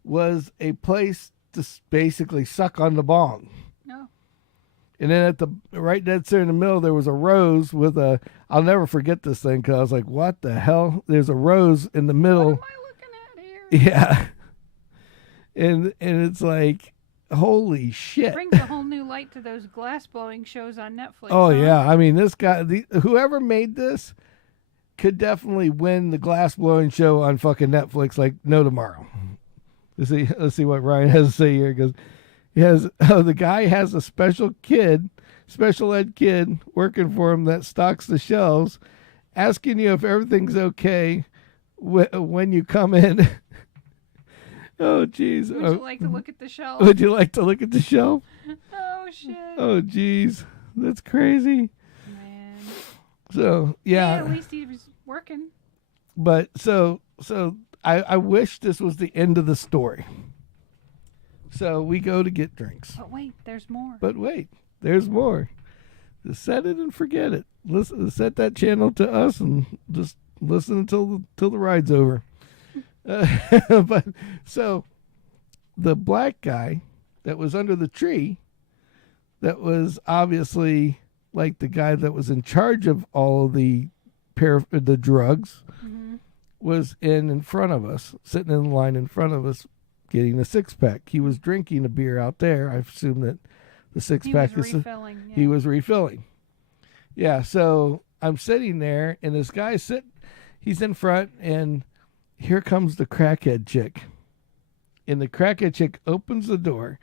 was a place to basically suck on the bong. No. And then at the right dead center in the middle, there was a rose with a, I'll never forget this thing because I was like, what the hell? There's a rose in the middle. What am I looking at here? Yeah. And it's like, holy shit. Brings a whole new light to those glass blowing shows on Netflix. Oh, huh? yeah. I mean, this guy, whoever made this could definitely win the glass blowing show on fucking Netflix like no tomorrow. Let's see what Ryan has to say here, because the guy has a special ed kid working for him that stocks the shelves, asking you if everything's okay when you come in. Oh, jeez. Would you like to look at the shelf? Would you like to look at the shelf? Oh, shit. Oh, jeez. That's crazy. Man. So, yeah. At least he was working. But so I wish this was the end of the story. So we go to get drinks. But wait, there's more. But wait, there's more. Just set it and forget it. Listen, set that channel to us and just listen until the ride's over. But so the black guy that was under the tree, that was obviously like the guy that was in charge of all of the drugs, was in front of us, sitting in line in front of us, getting a 6-pack. He was drinking a beer out there. I assume that the 6-pack is refilling. Yeah. he was refilling. Yeah, so I'm sitting there, and this guy he's in front, and here comes the crackhead chick. And the crackhead chick opens the door,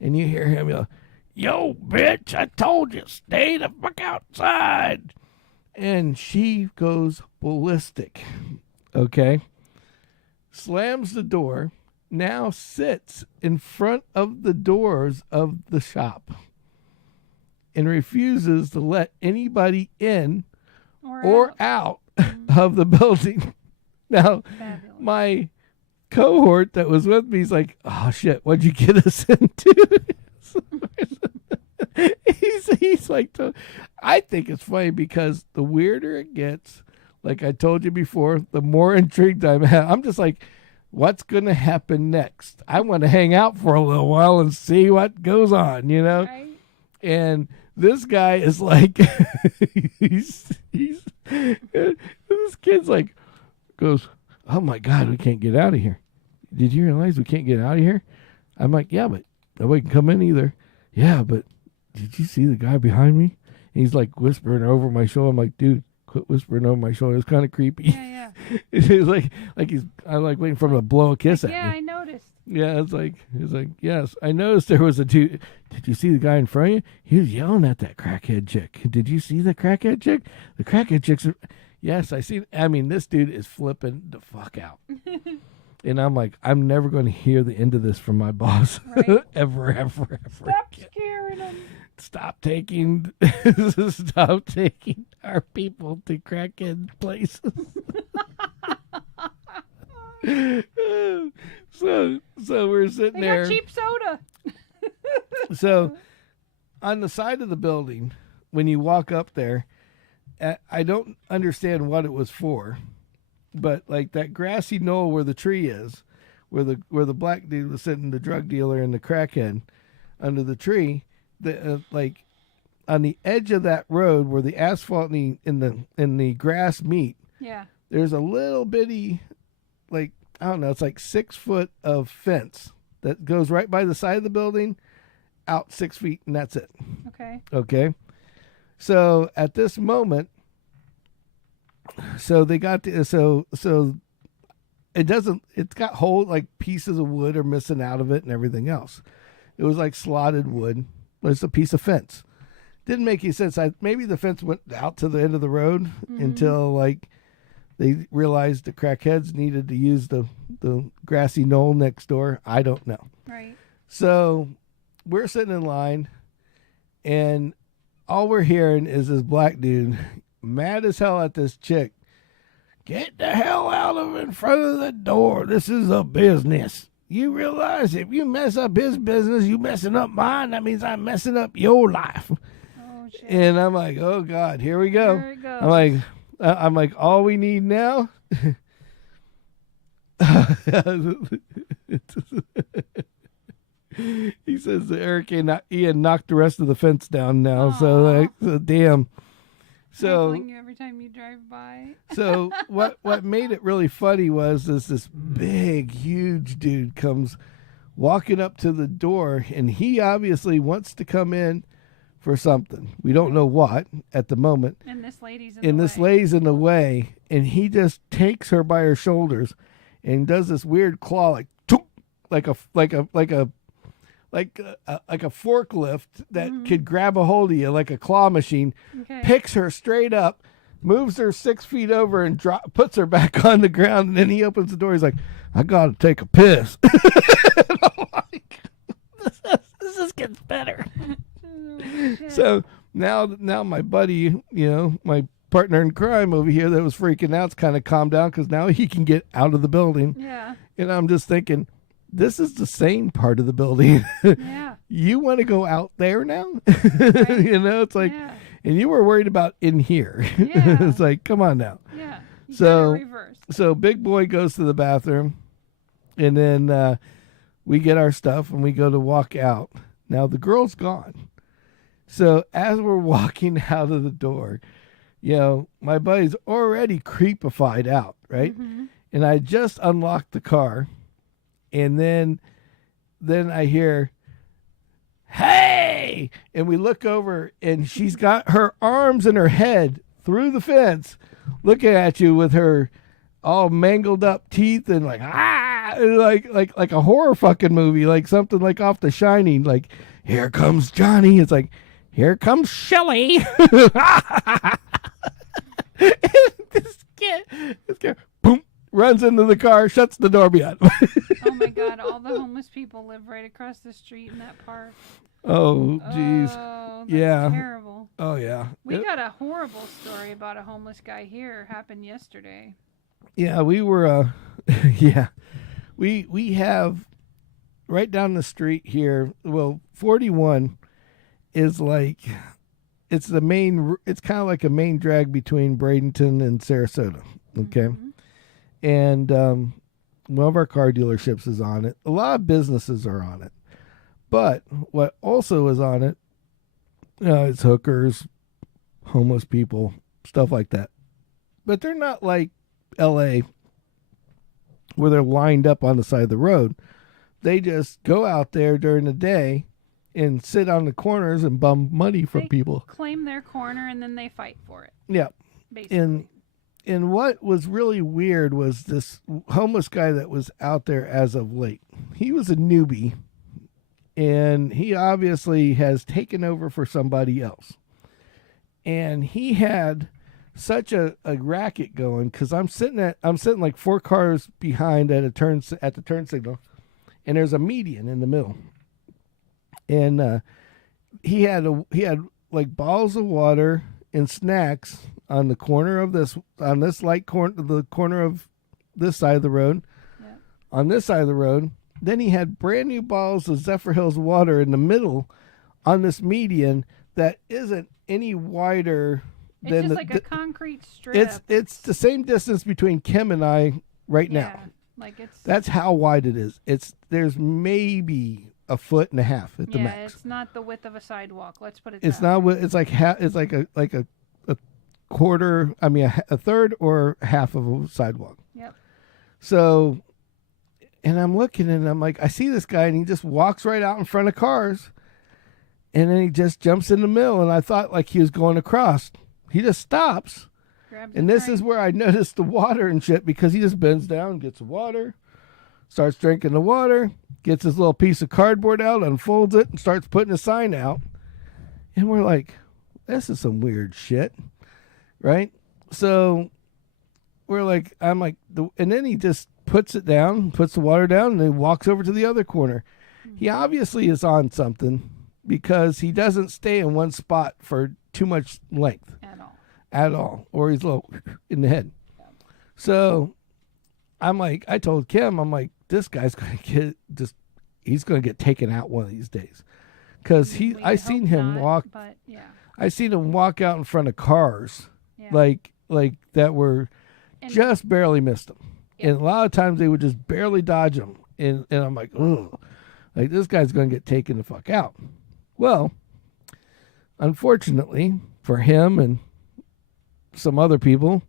and you hear him yell, "Yo, bitch, I told you, stay the fuck outside." And she goes ballistic. Okay? Slams the door, now sits in front of the doors of the shop and refuses to let anybody in or out of the building. Now, Fabulous. my cohort that was with me is like, "Oh shit, what'd you get us into?" he's like, I think it's funny because the weirder it gets, like I told you before, the more intrigued I'm just like, what's going to happen next? I want to hang out for a little while and see what goes on, you know? Right? And this guy is like, this kid's like, goes, "Oh my God, we can't get out of here. Did you realize we can't get out of here?" I'm like, "Yeah, but nobody can come in either." "Yeah, but did you see the guy behind me?" And he's like whispering over my shoulder. I'm like, "Dude, quit whispering over my shoulder. It's kind of creepy." Yeah. It's I'm like waiting for him to blow a kiss at me. Yeah, I noticed. Yeah, it's like, "Yes, I noticed there was a dude. Did you see the guy in front of you? He was yelling at that crackhead chick. Did you see the crackhead chick? The crackhead chick's." "Yes, I see." I mean, this dude is flipping the fuck out. And I'm like, I'm never going to hear the end of this from my boss. Right. ever. Stop scaring him. Stop taking our people to crackhead places. So we're sitting They there. got cheap soda. So on the side of the building, when you walk up there, I don't understand what it was for, but like that grassy knoll where the tree is, where the black dude was sitting, the drug dealer and the crackhead under the tree, like on the edge of that road where the asphalt and the grass meet. Yeah. There's a little bitty, like, I don't know, it's like 6 foot of fence that goes right by the side of the building, out 6 feet, and that's it. Okay. Okay. So at this moment, so they got so it's got whole like pieces of wood are missing out of it and everything else. It was like slotted wood. It's a piece of fence. Didn't make any sense. Maybe the fence went out to the end of the road until like they realized the crackheads needed to use the grassy knoll next door. I don't know. Right. So we're sitting in line, and all we're hearing is this black dude mad as hell at this chick. Get the hell out of in front of the door. This is a business. You realize if you mess up his business, you messing up mine. That means I'm messing up your life. Oh, shit. And I'm like, oh God, here we go. Here it goes. I'm like, all we need now. He says the hurricane Ian knocked the rest of the fence down now. So damn. So you every time you drive by. So what made it really funny was this big, huge dude comes walking up to the door, and he obviously wants to come in for something. We don't know what at the moment. And this lady's in the way, and he just takes her by her shoulders and does this weird claw like a forklift that could grab a hold of you like a claw machine, picks her straight up, moves her 6 feet over and puts her back on the ground, and then he opens the door. He's like, I gotta take a piss. And I'm like, this just gets better. So now my buddy, my partner in crime over here that was freaking out's kind of calmed down because now he can get out of the building. Yeah. And I'm just thinking, this is the same part of the building. Yeah. You want to go out there now? Right. It's like, and you were worried about in here. Yeah. It's like, come on now. Yeah. You So, gotta reverse. so big boy goes to the bathroom, and then we get our stuff and we go to walk out. Now the girl's gone. So as we're walking out of the door, my buddy's already creepified out, right? Mm-hmm. And I just unlocked the car. And then I hear, hey! And we look over, and she's got her arms and her head through the fence, looking at you with her all mangled up teeth and like a horror fucking movie, like something like off The Shining. Like, here comes Johnny. It's like, here comes Shelly. This kid, boom, runs into the car, shuts the door behind him. Oh my God! All the homeless people live right across the street in that park. Oh, jeez. Oh, that's Yeah. terrible. Oh, yeah. We got a horrible story about a homeless guy here. Happened yesterday. Yeah, we were. We have right down the street here. Well, 41 is like it's the main. It's kind of like a main drag between Bradenton and Sarasota. Okay. Mm-hmm. And one of our car dealerships is on it. A lot of businesses are on it. But what also is on it, it's hookers, homeless people, stuff like that. But they're not like L.A. where they're lined up on the side of the road. They just go out there during the day and sit on the corners and bum money from people. Claim their corner and then they fight for it. Yeah. Basically. And what was really weird was this homeless guy that was out there as of late. He was a newbie, and he obviously has taken over for somebody else. And he had such a racket going because I'm sitting like 4 cars behind at the turn signal, and there's a median in the middle. And he had like bottles of water and snacks on the corner of the corner of this side of the road. Yeah. On this side of the road, then he had brand new bottles of Zephyr Hills water in the middle on this median that isn't any wider it's than just like a concrete strip. It's the same distance between Kim and I right now. Like that's how wide it is. There's maybe a foot and a half at the max. Yeah, it's not the width of a sidewalk. Let's put it. It's not. It's like it's like a quarter. I mean, a third or half of a sidewalk. Yep. So, and I'm looking and I'm like, I see this guy and he just walks right out in front of cars, and then he just jumps in the middle. And I thought like he was going across. He just stops. And this is where I noticed the water and shit because he just bends down, gets the water, starts drinking the water, gets his little piece of cardboard out, unfolds it, and starts putting a sign out. And we're like, this is some weird shit, right? So we're like, I'm like, and then he just puts it down, puts the water down, and then walks over to the other corner. He obviously is on something because he doesn't stay in one spot for too much length at all, or he's low in the head. So I'm like, I told Kim, I'm like, this guy's going to get he's going to get taken out one of these days. Because I seen him walk. But, yeah. I seen him walk out in front of cars, like that were just barely missed him. Yeah. And a lot of times they would just barely dodge him. And I'm like, ugh, like this guy's going to get taken the fuck out. Well, unfortunately for him and some other people,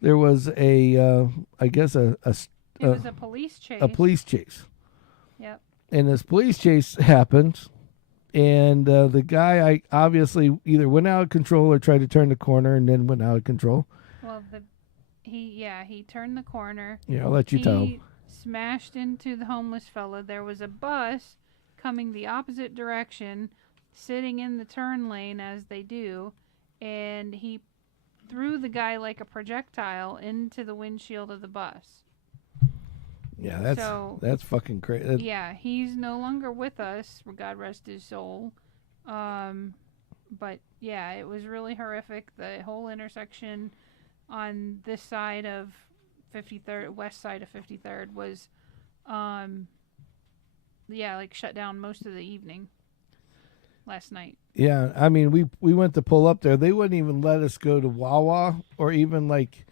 there was I guess it was a police chase. A police chase. Yep. And this police chase happened. And the guy, I obviously either went out of control or tried to turn the corner and then went out of control. Well, he turned the corner. Yeah, I'll let you tell him. He smashed into the homeless fella. There was a bus coming the opposite direction, sitting in the turn lane as they do, and he threw the guy like a projectile into the windshield of the bus. Yeah, that's fucking crazy. Yeah, he's no longer with us. God rest his soul. But yeah, it was really horrific. The whole intersection on this side of 53rd, west side of 53rd, was, like shut down most of the evening last night. Yeah, I mean, we went to pull up there. They wouldn't even let us go to Wawa or even like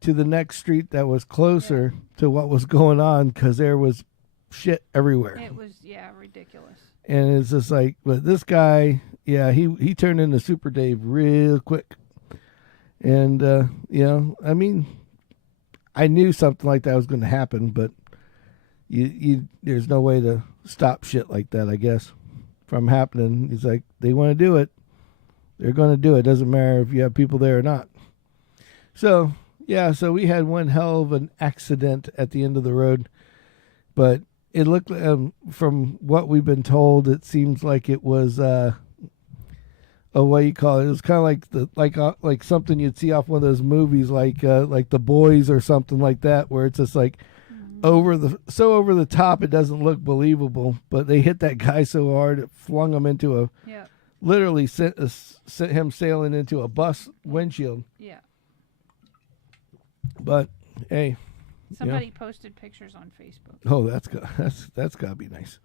to the next street that was closer to what was going on because there was shit everywhere. It was, ridiculous. And it's just like, but this guy, he turned into Super Dave real quick. And, I mean, I knew something like that was going to happen, but there's no way to stop shit like that, I guess, from happening. He's like, they want to do it. They're going to do it. Doesn't matter if you have people there or not. So... yeah, so we had one hell of an accident at the end of the road, but it looked from what we've been told, it seems like it was what do you call it? It was kind of like something you'd see off one of those movies, like The Boys or something like that, where it's just like over the top it doesn't look believable, but they hit that guy so hard it flung him into literally sent him sailing into a bus windshield. Yeah. But hey, somebody posted pictures on Facebook. Oh, that's gotta be nice.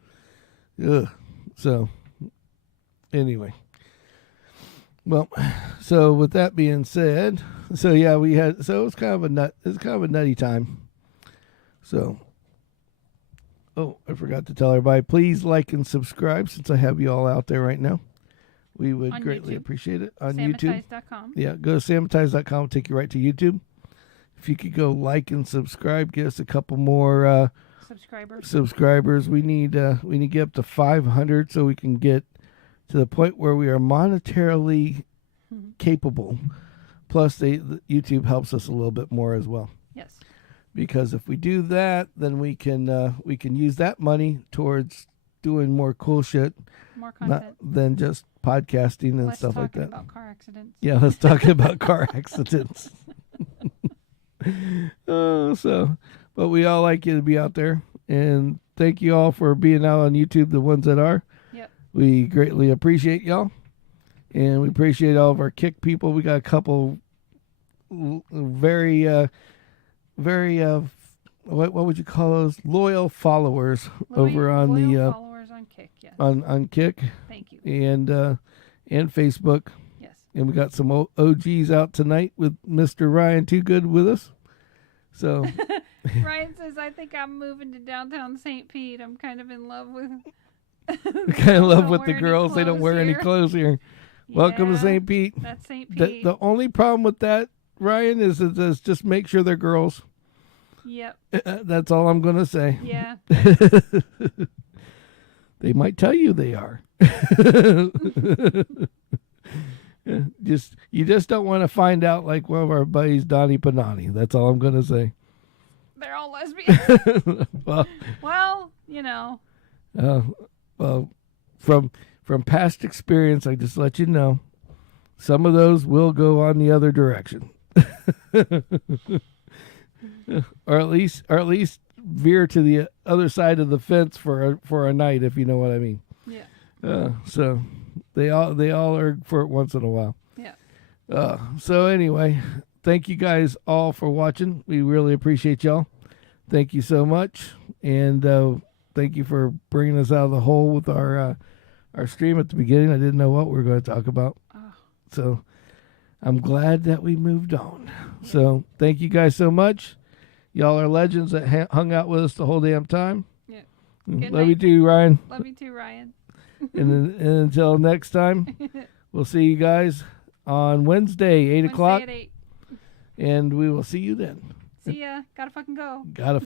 Ugh. So anyway, well, so with that being said, it was kind of a nutty time. So, I forgot to tell everybody, please like and subscribe since I have you all out there right now. We would greatly appreciate it on YouTube. Sammitized.com. Yeah, go to Sammitized.com. It'll take you right to YouTube. If you could go like and subscribe, get us a couple more subscribers. We need to get up to 500 so we can get to the point where we are monetarily capable. Plus, YouTube helps us a little bit more as well. Yes. Because if we do that, then we can use that money towards doing more cool shit, more content than just podcasting and stuff like that. About car accidents. Yeah, let's talk about car accidents. But we all like you to be out there, and thank you all for being out on YouTube, the ones that are. Yep. We greatly appreciate y'all, and we appreciate all of our Kick people. We got a couple very what would you call those, loyal followers over on followers on Kick. Yes. On Kick. Thank you. And Facebook. Yes. And we got some OGs out tonight with Mr. Ryan Too Good with us. So Ryan says, I think I'm moving to downtown St. Pete. I'm kind of in love with the girls. They don't wear any clothes here. Yeah, welcome to St. Pete. That's St. Pete. The only problem with that, Ryan, is just make sure they're girls. Yep. That's all I'm going to say. Yeah. They might tell you they are. You just don't want to find out like one of our buddies, Donnie Panani. That's all I'm going to say. They're all lesbians. Well, Well, you know. well, from past experience, I just let you know, some of those will go on the other direction, or at least veer to the other side of the fence for a night, if you know what I mean. Yeah. So they all are for it once in a while. Yeah. So anyway, thank you guys all for watching. We really appreciate y'all. Thank you so much, and thank you for bringing us out of the hole with our stream at the beginning. I didn't know what we were going to talk about, so I'm glad that we moved on. Yeah. So thank you guys so much. Y'all are legends that hung out with us the whole damn time. Yeah. Love you too, Ryan. Love you too, Ryan. and until next time, we'll see you guys on Wednesday, 8 o'clock. Wednesday at 8. And we will see you then. See ya. Gotta fucking go. Gotta